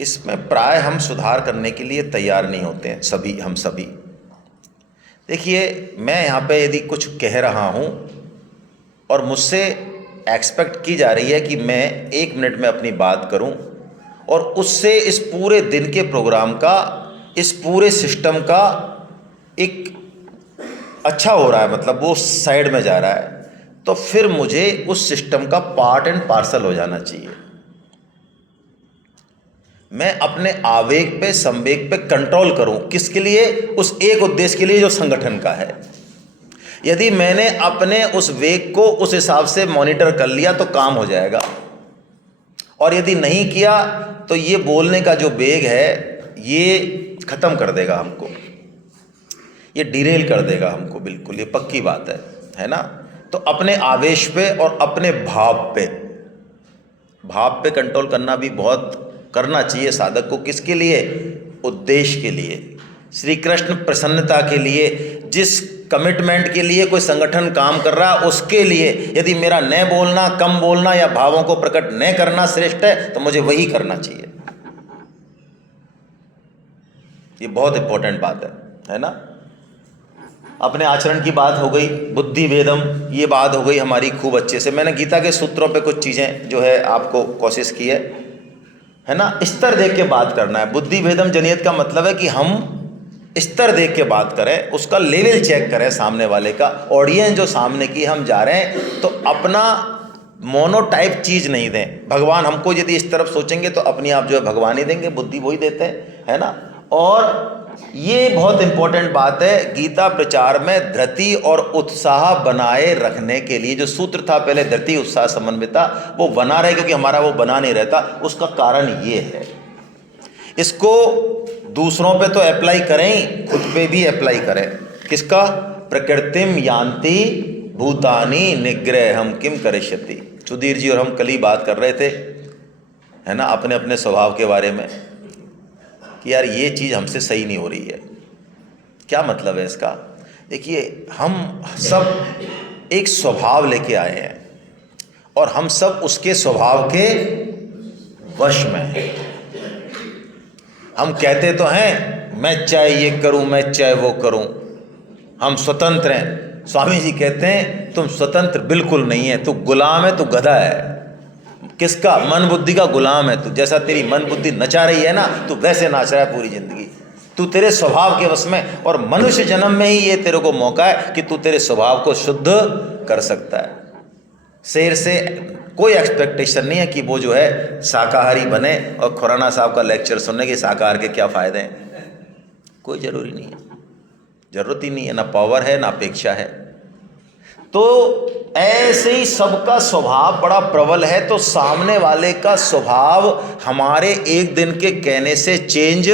इसमें प्राय हम सुधार करने के लिए तैयार नहीं होते हैं, हम सभी। देखिए, मैं यहाँ पे यदि कुछ कह रहा हूँ और मुझसे एक्सपेक्ट की जा रही है कि मैं 1 मिनट में अपनी बात करूँ, और उससे इस पूरे दिन के प्रोग्राम का, इस पूरे सिस्टम का एक अच्छा हो रहा है, मतलब वो साइड में जा रहा है, तो फिर मुझे उस सिस्टम का पार्ट एंड पार्सल हो जाना चाहिए। मैं अपने आवेग पे, संवेग पे कंट्रोल करूं। किसके लिए? उस एक उद्देश्य के लिए जो संगठन का है। यदि मैंने अपने उस वेग को उस हिसाब से मॉनिटर कर लिया तो काम हो जाएगा, और यदि नहीं किया तो ये बोलने का जो वेग है ये खत्म कर देगा हमको, ये डिरेल कर देगा हमको, बिल्कुल ये पक्की बात है ना। तो अपने आवेश पे और अपने भाव पे कंट्रोल करना भी बहुत करना चाहिए साधक को। किसके लिए? उद्देश्य के लिए, श्री कृष्ण प्रसन्नता के लिए, जिस कमिटमेंट के लिए कोई संगठन काम कर रहा है उसके लिए। यदि मेरा न बोलना, कम बोलना या भावों को प्रकट न करना श्रेष्ठ है तो मुझे वही करना चाहिए। ये बहुत इंपॉर्टेंट बात है ना। अपने आचरण की बात हो गई, बुद्धि वेदम, ये बात हो गई हमारी खूब अच्छे से। मैंने गीता के सूत्रों पे कुछ चीज़ें जो है आपको कोशिश की है ना। स्तर देख के बात करना है। बुद्धि भेदम जनियत का मतलब है कि हम स्तर देख के बात करें, उसका लेवल चेक करें, सामने वाले का, ऑडियंस जो सामने की हम जा रहे हैं, तो अपना मोनोटाइप चीज़ नहीं दें। भगवान हमको यदि इस तरफ सोचेंगे तो अपने आप जो है भगवान ही देंगे, बुद्धि वही देते हैं, है ना। और ये बहुत इंपॉर्टेंट बात है, गीता प्रचार में धृति और उत्साह बनाए रखने के लिए जो सूत्र था पहले, धृति उत्साह समन्विता, वो बना रहे, क्योंकि हमारा वो बना नहीं रहता। उसका कारण ये है, इसको दूसरों पे तो अप्लाई करें, खुद पे भी अप्लाई करें। किसका? प्रकृतिम यान्ति भूतानि निग्रहम किम करिष्यति। सुधीर जी और हम कल ही बात कर रहे थे, है ना, अपने अपने स्वभाव के बारे में, कि यार ये चीज़ हमसे सही नहीं हो रही है। क्या मतलब है इसका? देखिए, हम सब एक स्वभाव लेके आए हैं और हम सब उसके स्वभाव के वश में हैं। हम कहते तो हैं मैं चाहे ये करूं, मैं चाहे वो करूं, हम स्वतंत्र हैं। स्वामी जी कहते हैं तुम स्वतंत्र बिल्कुल नहीं है, तू गुलाम है, तू गधा है। किसका? मन बुद्धि का गुलाम है तू। जैसा तेरी मन बुद्धि नचा रही है ना, तू वैसे नाच रहा है पूरी जिंदगी। तू तेरे स्वभाव के वश में, और मनुष्य जन्म में ही ये तेरे को मौका है कि तू तेरे स्वभाव को शुद्ध कर सकता है। शेर से कोई एक्सपेक्टेशन नहीं है कि वो जो है शाकाहारी बने और खुराना साहब का लेक्चर सुनने के शाकाहार के क्या फ़ायदे हैं। कोई ज़रूरी नहीं है, ज़रूरत ही नहीं है, ना पावर है ना अपेक्षा है। तो ऐसे ही सबका स्वभाव बड़ा प्रबल है, तो सामने वाले का स्वभाव हमारे एक दिन के कहने से चेंज,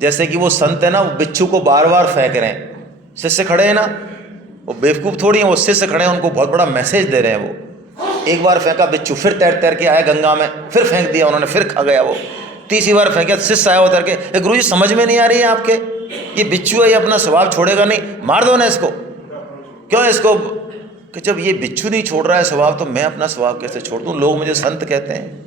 जैसे कि वो संत है ना, वो बिच्छू को बार बार फेंक रहे हैं, शिष्य खड़े हैं ना, वो बेवकूफ़ थोड़ी हैं, वो शिष्य खड़े हैं, उनको बहुत बड़ा मैसेज दे रहे हैं। वो एक बार फेंका बिच्छू, फिर तैर तैर के आया गंगा में, फिर फेंक दिया उन्होंने, फिर खा गया वो। तीसरी बार फेंका, शिष्य आया उतर के, गुरु जी समझ में नहीं आ रही है आपके, ये बिच्छू है, ये अपना स्वभाव छोड़ेगा नहीं, मार दो ना इसको। क्यों इसको? कि जब ये बिच्छू नहीं छोड़ रहा है स्वभाव, तो मैं अपना स्वभाव कैसे छोड़ दूँ? लोग मुझे संत कहते हैं।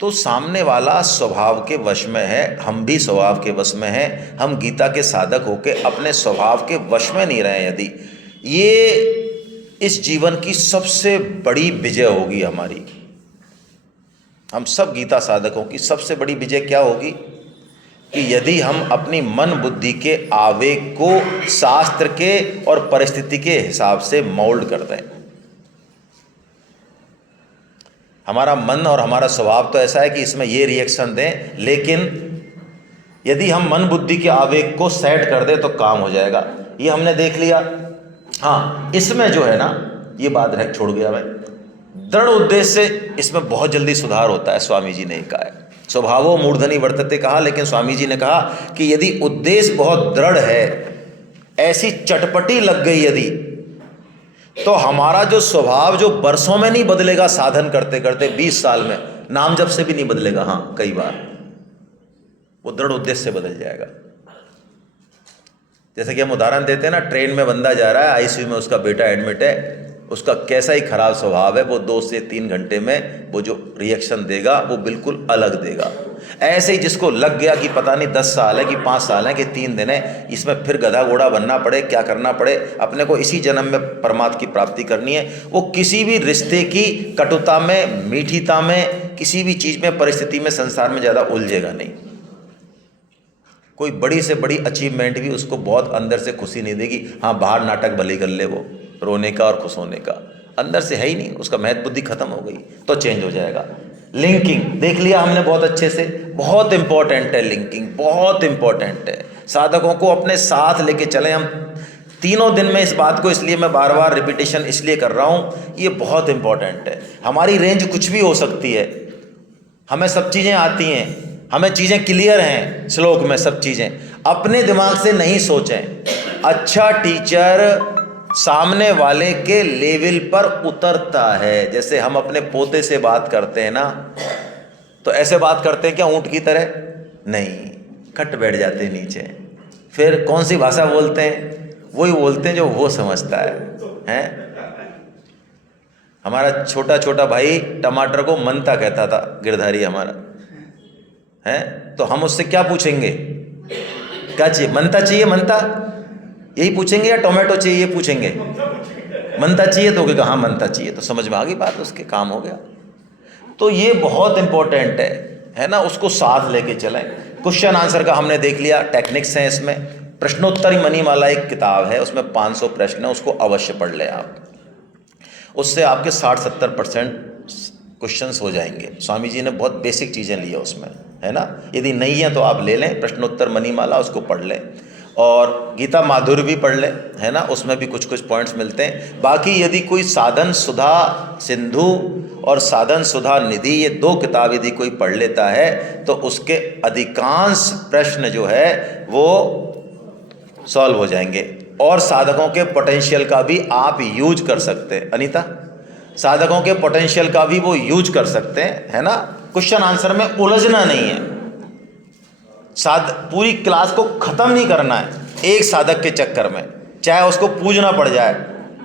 तो सामने वाला स्वभाव के वश में है, हम भी स्वभाव के वश में हैं। हम गीता के साधक होके अपने स्वभाव के वश में नहीं रहे यदि, ये इस जीवन की सबसे बड़ी विजय होगी हमारी। हम सब गीता साधकों की सबसे बड़ी विजय क्या होगी कि यदि हम अपनी मन बुद्धि के आवेग को शास्त्र के और परिस्थिति के हिसाब से मोल्ड कर दें। हमारा मन और हमारा स्वभाव तो ऐसा है कि इसमें ये रिएक्शन दें, लेकिन यदि हम मन बुद्धि के आवेग को सेट कर दें तो काम हो जाएगा। ये हमने देख लिया। हाँ, इसमें जो है ना, ये बात रह छोड़ गया मैं, दृढ़ उद्देश्य से इसमें बहुत जल्दी सुधार होता है। स्वामी जी ने कहा है स्वभावो मूर्धनि वर्तते कहा, लेकिन स्वामी जी ने कहा कि यदि उद्देश्य बहुत दृढ़ है, ऐसी चटपटी लग गई यदि, तो हमारा जो स्वभाव जो बरसों में नहीं बदलेगा, साधन करते करते 20 साल में, नाम जप से भी नहीं बदलेगा। हाँ, कई बार वो दृढ़ उद्देश्य से बदल जाएगा। जैसे कि हम उदाहरण देते हैं ना, ट्रेन में बंदा जा रहा है, आईसीयू में उसका बेटा एडमिट है, उसका कैसा ही खराब स्वभाव है, वो 2 से 3 घंटे में वो जो रिएक्शन देगा वो बिल्कुल अलग देगा। ऐसे ही जिसको लग गया कि पता नहीं 10 साल है कि 5 साल है कि 3 दिन है, इसमें फिर गधा घोड़ा बनना पड़े, क्या करना पड़े, अपने को इसी जन्म में परमात्मा की प्राप्ति करनी है, वो किसी भी रिश्ते की कटुता में, मीठीता में, किसी भी चीज़ में, परिस्थिति में, संसार में ज़्यादा उलझेगा नहीं। कोई बड़ी से बड़ी अचीवमेंट भी उसको बहुत अंदर से खुशी नहीं देगी। हाँ, बाहर नाटक भले कर ले वो, रोने का और खुश होने का, अंदर से है ही नहीं, उसका महत्व बुद्धि खत्म हो गई, तो चेंज हो जाएगा। लिंकिंग देख लिया हमने बहुत अच्छे से, बहुत इंपॉर्टेंट है लिंकिंग, बहुत इंपॉर्टेंट है। साधकों को अपने साथ लेके चलें हम 3 दिन में। इस बात को इसलिए मैं बार बार रिपीटेशन इसलिए कर रहा हूँ, ये बहुत इंपॉर्टेंट है। हमारी रेंज कुछ भी हो सकती है, हमें सब चीज़ें आती हैं, हमें चीज़ें क्लियर हैं, श्लोक में सब चीज़ें। अपने दिमाग से नहीं सोचें। अच्छा टीचर सामने वाले के लेवल पर उतरता है। जैसे हम अपने पोते से बात करते हैं ना, तो ऐसे बात करते हैं क्या ऊंट की तरह? नहीं, कट बैठ जाते हैं नीचे। फिर कौन सी भाषा बोलते हैं? वही बोलते हैं जो वो समझता है? हमारा छोटा छोटा भाई टमाटर को मनता कहता था, गिरधारी हमारा है, तो हम उससे क्या पूछेंगे? क्या चाहिए? मनता चाहिए? मनता यही पूछेंगे, या टोमेटो चाहिए ये पूछेंगे? मनता चाहिए तो कहा हाँ मनता चाहिए, तो समझ में आ गई बात, उसके काम हो गया। तो ये बहुत इंपॉर्टेंट है ना, उसको साथ लेके चलें। क्वेश्चन आंसर का हमने देख लिया, टेक्निक्स हैं इसमें। प्रश्नोत्तरी मणिमाला एक किताब है, उसमें 500 प्रश्न है, उसको अवश्य पढ़ लें आप। उससे आपके 60-70% क्वेश्चंस हो जाएंगे। स्वामी जी ने बहुत बेसिक चीज़ें ली है उसमें, है ना। यदि नहीं है तो आप ले लें प्रश्नोत्तर मणिमाला, उसको पढ़ लें। और गीता माधुर्य भी पढ़ लें, है ना, उसमें भी कुछ कुछ पॉइंट्स मिलते हैं। बाकी यदि कोई साधन सुधा सिंधु और साधन सुधा निधि, ये 2 किताब यदि कोई पढ़ लेता है तो उसके अधिकांश प्रश्न जो है वो सॉल्व हो जाएंगे। और साधकों के पोटेंशियल का भी आप यूज कर सकते हैं। अनीता, साधकों के पोटेंशियल का भी वो यूज कर सकते हैं, है ना। क्वेश्चन आंसर में उलझना नहीं है, पूरी क्लास को ख़त्म नहीं करना है। एक साधक के चक्कर में, चाहे उसको पूजना पड़ जाए,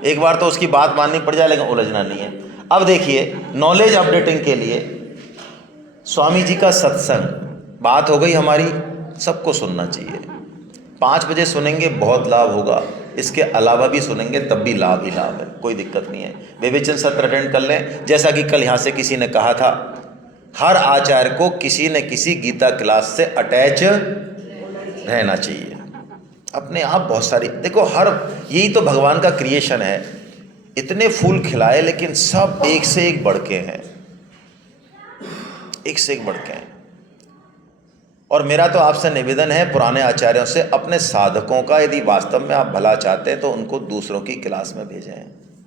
एक बार तो उसकी बात माननी पड़ जाए, लेकिन उलझना नहीं है। अब देखिए, नॉलेज अपडेटिंग के लिए स्वामी जी का सत्संग, बात हो गई हमारी, सबको सुनना चाहिए। 5 बजे सुनेंगे बहुत लाभ होगा, इसके अलावा भी सुनेंगे तब भी लाभ ही लाभ है, कोई दिक्कत नहीं है। विवेचन सत्र अटेंड कर लें। जैसा कि कल यहाँ से किसी ने कहा था, हर आचार्य को किसी न किसी गीता क्लास से अटैच रहना चाहिए। अपने आप बहुत सारी, देखो हर, यही तो भगवान का क्रिएशन है। इतने फूल खिलाए लेकिन सब एक से एक बढ़ के हैं, एक से एक बढ़ के हैं। और मेरा तो आपसे निवेदन है, पुराने आचार्यों से, अपने साधकों का यदि वास्तव में आप भला चाहते हैं तो उनको दूसरों की क्लास में भेजें,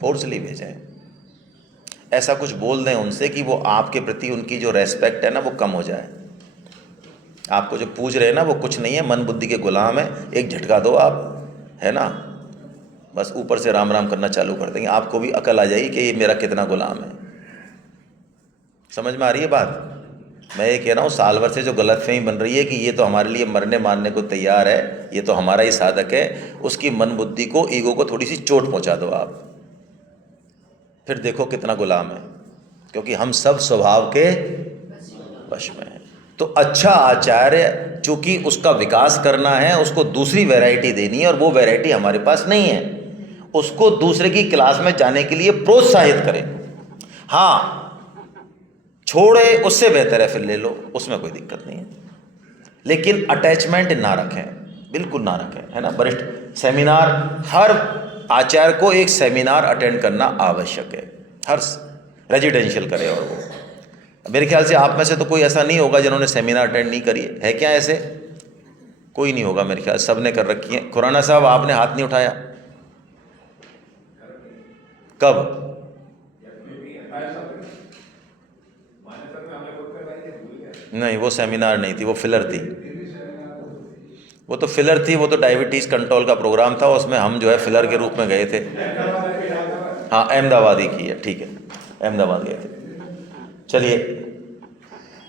फोर्सली भेजें। ऐसा कुछ बोल दें उनसे कि वो आपके प्रति उनकी जो रेस्पेक्ट है ना वो कम हो जाए। आपको जो पूछ रहे हैं ना वो कुछ नहीं है, मन बुद्धि के गुलाम है, एक झटका दो आप, है ना, बस ऊपर से राम राम करना चालू कर देंगे, आपको भी अकल आ जाएगी कि ये मेरा कितना गुलाम है। समझ में आ रही है बात? मैं ये कह रहा हूँ, साल भर से जो गलतफहमी बन रही है कि ये तो हमारे लिए मरने मारने को तैयार है, ये तो हमारा ही साधक है, उसकी मन बुद्धि को, ईगो को थोड़ी सी चोट पहुँचा दो आप, फिर देखो कितना गुलाम है। क्योंकि हम सब स्वभाव के वश में हैं। तो अच्छा आचार्य, चूंकि उसका विकास करना है, उसको दूसरी वैरायटी देनी है और वो वैरायटी हमारे पास नहीं है, उसको दूसरे की क्लास में जाने के लिए प्रोत्साहित करें। हाँ, छोड़े उससे बेहतर है फिर ले लो, उसमें कोई दिक्कत नहीं है, लेकिन अटैचमेंट ना रखें, बिल्कुल ना रखें, है ना। वरिष्ठ सेमिनार, हर आचार्य को एक सेमिनार अटेंड करना आवश्यक है, हर रेजिडेंशियल करे। और वो मेरे ख्याल से आप में से तो कोई ऐसा नहीं होगा जिन्होंने सेमिनार अटेंड नहीं करी है क्या? ऐसे कोई नहीं होगा मेरे ख्याल, सब ने कर रखी है। खुराना साहब, आपने हाथ नहीं उठाया, कब? नहीं, वो सेमिनार नहीं थी, वो फिलर थी, वो तो फिलर थी, वो तो डायबिटीज़ कंट्रोल का प्रोग्राम था, उसमें हम जो है फिलर के रूप में गए थे। हाँ, अहमदाबाद ही की है, ठीक है, अहमदाबाद गए थे। चलिए,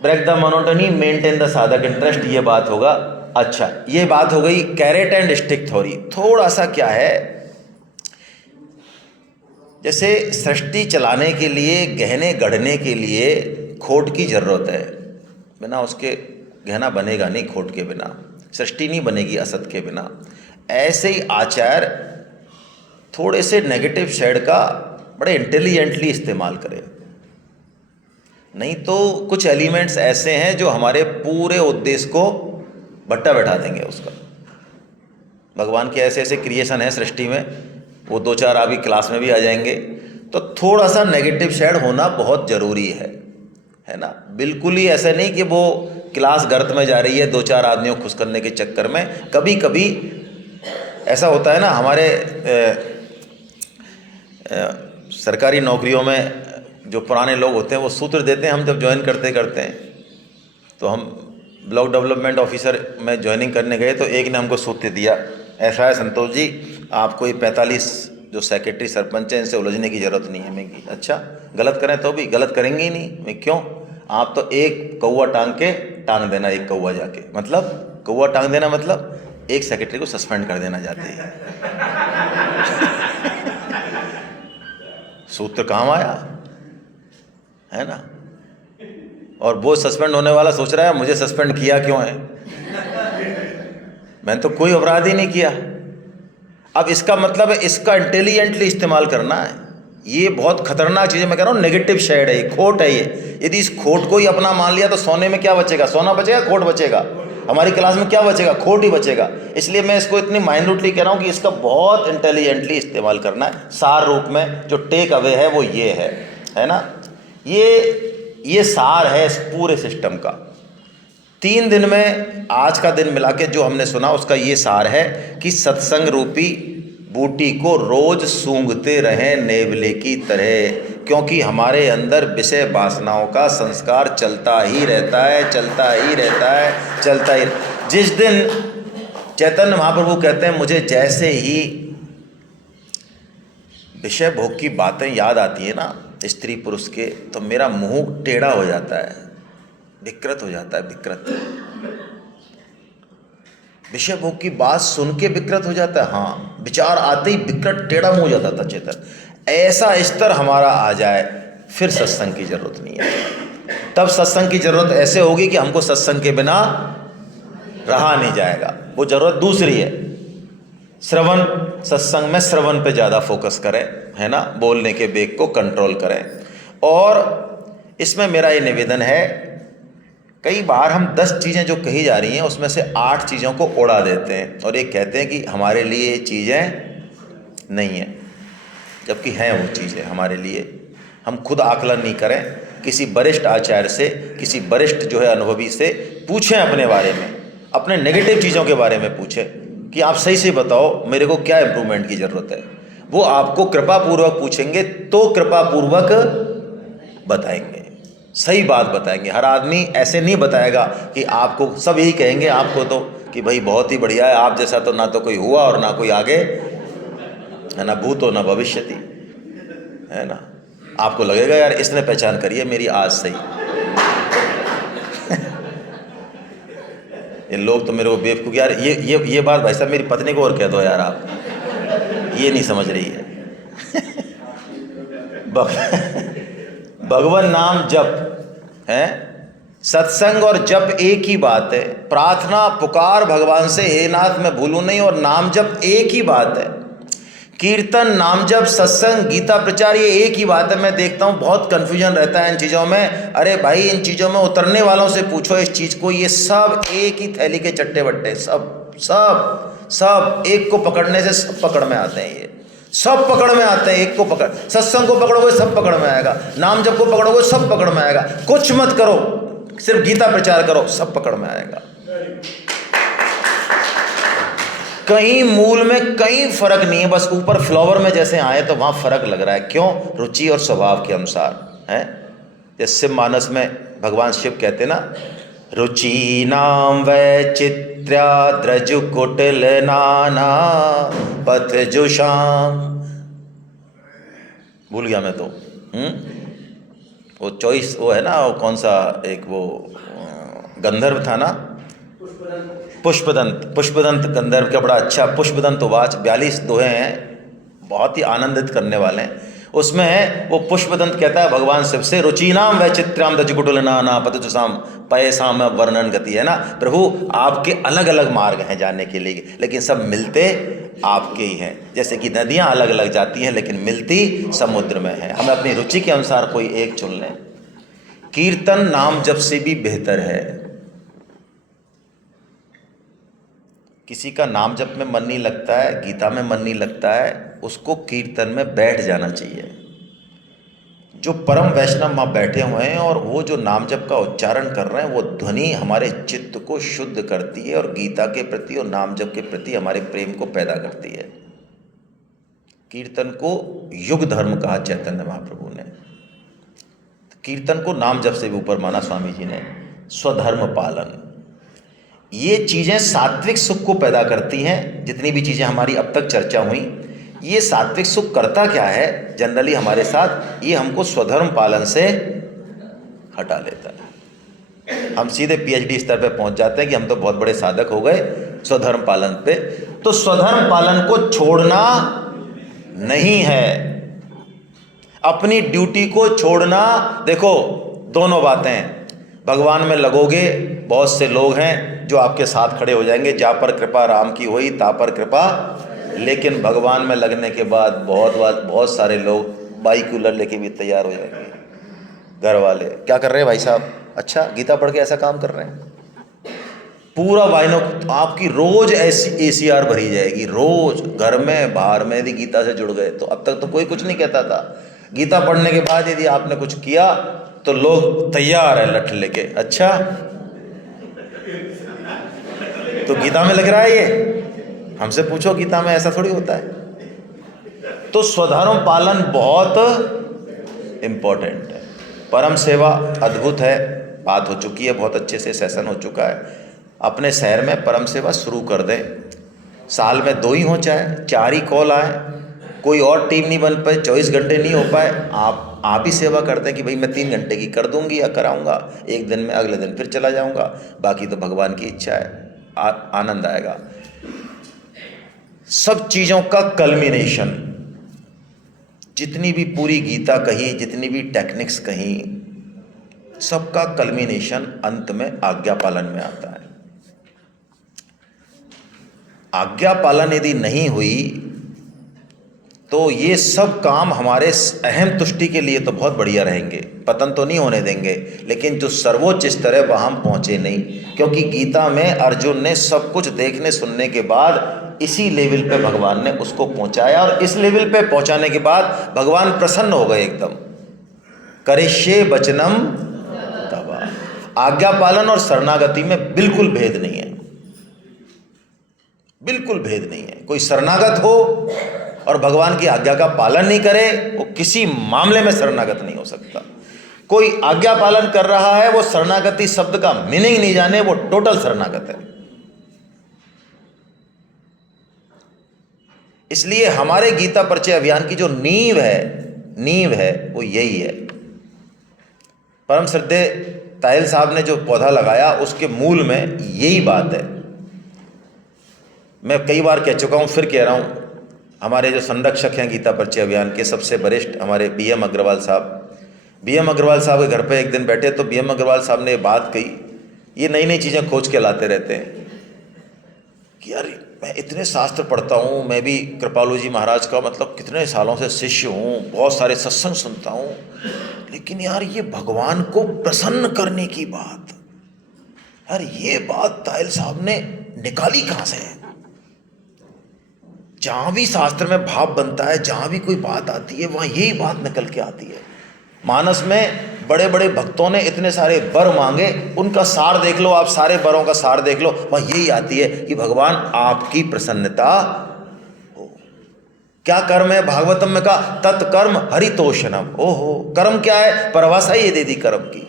break the monotony, maintain the साधक इंटरेस्ट, ये बात होगा। अच्छा, ये बात हो गई कैरेट एंड स्टिक थ्योरी। थोड़ा सा क्या है, जैसे सृष्टि चलाने के लिए, गहने गढ़ने के लिए खोट की जरूरत है, बिना उसके गहना बनेगा नहीं, खोट के बिना सृष्टि नहीं बनेगी, असत के बिना। ऐसे ही आचार्य थोड़े से नेगेटिव शेड का बड़े इंटेलिजेंटली इस्तेमाल करें, नहीं तो कुछ एलिमेंट्स ऐसे हैं जो हमारे पूरे उद्देश्य को भट्टा बैठा देंगे उसका। भगवान के ऐसे ऐसे क्रिएशन है सृष्टि में, वो 2-4 अभी क्लास में भी आ जाएंगे। तो थोड़ा सा नेगेटिव शेड होना बहुत ज़रूरी है ना। बिल्कुल ही ऐसा नहीं कि वो क्लास गर्त में जा रही है 2-4 आदमियों को खुश करने के चक्कर में। कभी कभी ऐसा होता है ना, हमारे सरकारी नौकरियों में जो पुराने लोग होते हैं वो सूत्र देते हैं। हम जब ज्वाइन करते हैं तो हम ब्लॉक डेवलपमेंट ऑफिसर में ज्वाइनिंग करने गए तो एक ने हमको सूत्र दिया, ऐसा है संतोष जी, आपको ये 45 जो सेक्रेटरी सरपंच हैं इनसे उलझने की ज़रूरत नहीं है। मैं कि अच्छा, गलत करें तो भी? गलत करेंगे ही नहीं। मैं क्यों? आप तो एक कौवा टांग देना, एक कौवा जाके, मतलब कौवा टांग देना मतलब एक सेक्रेटरी को सस्पेंड कर देना जाते हैं। सूत्र काम आया, है ना। और वो सस्पेंड होने वाला सोच रहा है मुझे सस्पेंड किया क्यों है, मैंने तो कोई अपराध ही नहीं किया। अब इसका मतलब है इसका इंटेलिजेंटली इस्तेमाल करना है। ये बहुत खतरनाक चीज़ है, मैं कह रहा हूँ नेगेटिव शेड है, ये खोट है। ये यदि इस खोट को ही अपना मान लिया तो सोने में क्या बचेगा? सोना बचेगा, खोट बचेगा? हमारी क्लास में क्या बचेगा? खोट ही बचेगा। इसलिए मैं इसको इतनी माइन्यूटली कह रहा हूँ कि इसका बहुत इंटेलिजेंटली इस्तेमाल करना है। सार रूप में जो टेक अवे है वो ये है ना। ये सार है इस पूरे सिस्टम का। 3 दिन में आज का दिन मिला के जो हमने सुना उसका ये सार है कि सत्संग रूपी बूटी को रोज सूंघते रहें नेवले की तरह, क्योंकि हमारे अंदर विषय वासनाओं का संस्कार चलता ही रहता है, चलता ही रहता है, चलता ही। जिस दिन चैतन्य महाप्रभु कहते हैं मुझे जैसे ही विषय भोग की बातें याद आती है ना स्त्री पुरुष के, तो मेरा मुंह टेढ़ा हो जाता है, विकृत हो जाता है, विकृत। विषय भोग की बात सुन के विकृत हो जाता है, हाँ, विचार आते ही विकृत टेढ़ा मुंह हो जाता था चेतन। ऐसा स्तर हमारा आ जाए फिर सत्संग की जरूरत नहीं है। तब सत्संग की जरूरत ऐसे होगी कि हमको सत्संग के बिना रहा नहीं जाएगा। वो जरूरत दूसरी है, श्रवण, सत्संग में श्रवण पे ज़्यादा फोकस करें, है ना, बोलने के वेग को कंट्रोल करें। और इसमें मेरा ये निवेदन है, कई बार हम 10 चीज़ें जो कही जा रही हैं उसमें से 8 चीज़ों को उड़ा देते हैं और ये कहते हैं कि हमारे लिए ये चीज़ें नहीं हैं, जबकि हैं वो चीज़ें हमारे लिए। हम खुद आकलन नहीं करें, किसी वरिष्ठ आचार्य से, किसी वरिष्ठ जो है अनुभवी से पूछें, अपने बारे में, अपने नेगेटिव चीज़ों के बारे में पूछें कि आप सही से बताओ मेरे को क्या इम्प्रूवमेंट की ज़रूरत है। वो आपको कृपापूर्वक पूछेंगे तो कृपापूर्वक बताएंगे, सही बात बताएंगे। हर आदमी ऐसे नहीं बताएगा कि आपको, सब यही कहेंगे आपको तो कि भाई बहुत ही बढ़िया है, आप जैसा तो ना तो कोई हुआ और ना कोई आगे, है ना, भूतो ना भविष्यति, है ना। आपको लगेगा यार इसने पहचान करी है मेरी आज सही। ये लोग तो मेरे को बेवकूफ़, यार ये बात भाई साहब मेरी पत्नी को और कह दो यार, आप ये नहीं समझ रही है। भगवान नाम जप है, सत्संग और जप एक ही बात है। प्रार्थना पुकार भगवान से, हे नाथ मैं भूलूं नहीं, और नाम जप एक ही बात है। कीर्तन, नाम जप, सत्संग, गीता प्रचार, ये एक ही बात है। मैं देखता हूँ बहुत कन्फ्यूजन रहता है इन चीज़ों में। अरे भाई इन चीज़ों में उतरने वालों से पूछो इस चीज़ को, ये सब एक ही थैली के चट्टे बट्टे, सब सब सब एक को पकड़ने से सब पकड़ में आते हैं। ये सब पकड़ में आते हैं, एक को पकड़, सत्संग को पकड़ोगे सब पकड़ में आएगा, नाम जप को पकड़ोगे सब पकड़ में आएगा, कुछ मत करो सिर्फ गीता प्रचार करो सब पकड़ में आएगा। कहीं मूल में कहीं फर्क नहीं है, बस ऊपर फ्लावर में जैसे आए तो वहां फर्क लग रहा है। क्यों? रुचि और स्वभाव के अनुसार है। जैसे मानस में भगवान शिव कहते ना, रुचि नाम वैचित्र्या द्रजु कुटिल नाना पथ जुषाम, भूल गया मैं तो, वो चॉइस वो है ना, वो कौन सा एक वो गंधर्व था ना, पुष्पदंत गंधर्व का बड़ा अच्छा पुष्पदंत उवाच, 42 दोहे हैं, बहुत ही आनंदित करने वाले हैं। उसमें है वो पुष्पदंत कहता है भगवान शिव से, रुचिनाम वैचित्र्याम दजकुटुलनाना पतजुषाम पयसाम वर्णन गति, है ना प्रभु आपके अलग अलग मार्ग हैं जाने के लिए, लेकिन सब मिलते आपके ही हैं। जैसे कि नदियां अलग अलग जाती हैं लेकिन मिलती समुद्र में है। हमें अपनी रुचि के अनुसार कोई एक चुन लें। कीर्तन नाम जप से भी बेहतर है। किसी का नाम जप में मन नहीं लगता है, गीता में मन नहीं लगता है, उसको कीर्तन में बैठ जाना चाहिए। जो परम वैष्णव वहाँ बैठे हुए हैं और वो जो नाम जप का उच्चारण कर रहे हैं, वो ध्वनि हमारे चित्त को शुद्ध करती है और गीता के प्रति और नाम जप के प्रति हमारे प्रेम को पैदा करती है। कीर्तन को युग धर्म कहा चैतन्य महाप्रभु ने। कीर्तन को नाम जप से भी ऊपर माना स्वामी जी ने। स्वधर्म पालन, ये चीज़ें सात्विक सुख को पैदा करती हैं। जितनी भी चीज़ें हमारी अब तक चर्चा हुई, ये सात्विक सुख करता क्या है जनरली हमारे साथ, ये हमको स्वधर्म पालन से हटा लेता है। हम सीधे PhD स्तर पे पहुंच जाते हैं कि हम तो बहुत बड़े साधक हो गए स्वधर्म पालन पे। तो स्वधर्म पालन को छोड़ना नहीं है, अपनी ड्यूटी को छोड़ना। देखो दोनों बातें, भगवान में लगोगे, बहुत से लोग हैं जो आपके साथ खड़े हो जाएंगे, जा पर कृपा राम की हुई ता पर कृपा, लेकिन भगवान में लगने के बाद बहुत सारे लोग बाइक कूलर लेके भी तैयार हो जाएंगे। घर वाले क्या कर रहे हैं भाई साहब, अच्छा गीता पढ़ के ऐसा काम कर रहे हैं, पूरा वाइनो आपकी रोज ऐसी ACR भरी जाएगी, रोज घर में बाहर में। यदि गीता से जुड़ गए तो अब तक तो कोई कुछ नहीं कहता था, गीता पढ़ने के बाद यदि आपने कुछ किया तो लोग तैयार है लठ लेके, अच्छा तो गीता में लग रहा है ये, हमसे पूछो गीता में ऐसा थोड़ी होता है। तो स्वधर्म पालन बहुत इंपॉर्टेंट है। परम सेवा अद्भुत है, बात हो चुकी है, बहुत अच्छे से सेशन हो चुका है। अपने शहर में परम सेवा शुरू कर दें, साल में 2 ही हो चाहे 4 ही कॉल आए, कोई और टीम नहीं बन पाए, 24 घंटे नहीं हो पाए, आप ही सेवा करते हैं कि भाई मैं 3 घंटे की कर दूंगी या कराऊंगा, एक दिन में, अगले दिन फिर चला जाऊंगा, बाकी तो भगवान की इच्छा है। आनंद आएगा। सब चीज़ों का कल्मिनेशन, जितनी भी पूरी गीता कही, जितनी भी टेक्निक्स कही, सबका कल्मिनेशन अंत में आज्ञा पालन में आता है। आज्ञा पालन यदि नहीं हुई तो ये सब काम हमारे अहम तुष्टि के लिए तो बहुत बढ़िया रहेंगे, पतन तो नहीं होने देंगे, लेकिन जो सर्वोच्च स्तर है वहाँ हम पहुँचे नहीं। क्योंकि गीता में अर्जुन ने सब कुछ देखने सुनने के बाद इसी लेवल पे भगवान ने उसको पहुँचाया, और इस लेवल पे पहुँचाने के बाद भगवान प्रसन्न हो गए एकदम। करिष्ये वचनम तव। आज्ञा पालन और शरणागति में बिल्कुल भेद नहीं है, बिल्कुल भेद नहीं है। कोई शरणागत हो और भगवान की आज्ञा का पालन नहीं करे, वो किसी मामले में शरणागत नहीं हो सकता। कोई आज्ञा पालन कर रहा है, वो शरणागति शब्द का मीनिंग नहीं जाने, वो टोटल शरणागत है। इसलिए हमारे गीता परिचय अभियान की जो नींव है वो यही है। परम श्रद्धेय ताहिल साहब ने जो पौधा लगाया उसके मूल में यही बात है। मैं कई बार कह चुका हूँ, फिर कह रहा हूँ, हमारे जो संरक्षक हैं गीता परिचय अभियान के सबसे वरिष्ठ हमारे BM अग्रवाल साहब, BM अग्रवाल साहब के घर पे एक दिन बैठे तो BM अग्रवाल साहब ने बात कही, ये नई नई चीज़ें खोज के लाते रहते हैं कि यार मैं इतने शास्त्र पढ़ता हूँ, मैं भी कृपालु जी महाराज का मतलब कितने सालों से शिष्य हूँ, बहुत सारे सत्संग सुनता हूँ, लेकिन यार ये भगवान को प्रसन्न करने की बात, यार ये बात ताहिल साहब ने निकाली कहाँ से है? जहाँ भी शास्त्र में भाव बनता है, जहाँ भी कोई बात आती है, वहाँ यही बात निकल के आती है। मानस में बड़े बड़े भक्तों ने इतने सारे वर मांगे, उनका सार देख लो आप, सारे वरों का सार देख लो, वहाँ यही आती है कि भगवान आपकी प्रसन्नता हो। क्या कर्म है? भागवतम में कहा तत्कर्म हरितोषणम। ओहो, कर्म क्या है? परिभाषा ये दे दी कर्म की,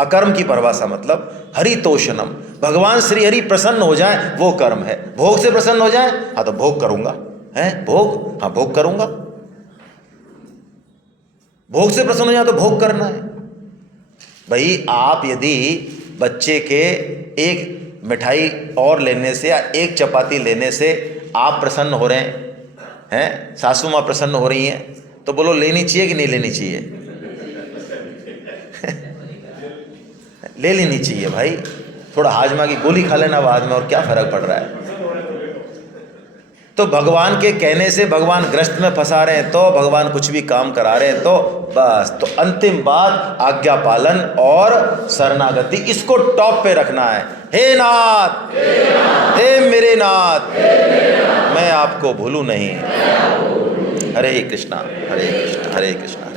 अकर्म की परिभाषा मतलब हरितोषणम। भगवान श्री हरि प्रसन्न हो जाए वो कर्म है। भोग से प्रसन्न हो जाए, हाँ तो भोग करूंगा, है भोग, हाँ भोग करूंगा। भोग से प्रसन्न हो जाए तो भोग करना है। भाई आप यदि बच्चे के एक मिठाई और लेने से या एक चपाती लेने से आप प्रसन्न हो रहे हैं, सासू माँ प्रसन्न हो रही हैं, तो बोलो लेनी चाहिए कि नहीं लेनी चाहिए? ले लेनी चाहिए भाई। थोड़ा हाजमा की गोली खा लेना बाद में, और क्या फर्क पड़ रहा है? तो भगवान के कहने से भगवान ग्रस्त में फंसा रहे हैं, तो भगवान कुछ भी काम करा रहे हैं, तो बस तो अंतिम बात आज्ञा पालन और शरणागति, इसको टॉप पे रखना है। हे नाथ, हे मेरे नाथ, मैं आपको भूलूं नहीं। हरे कृष्णा, हरे कृष्णा, हरे कृष्णा।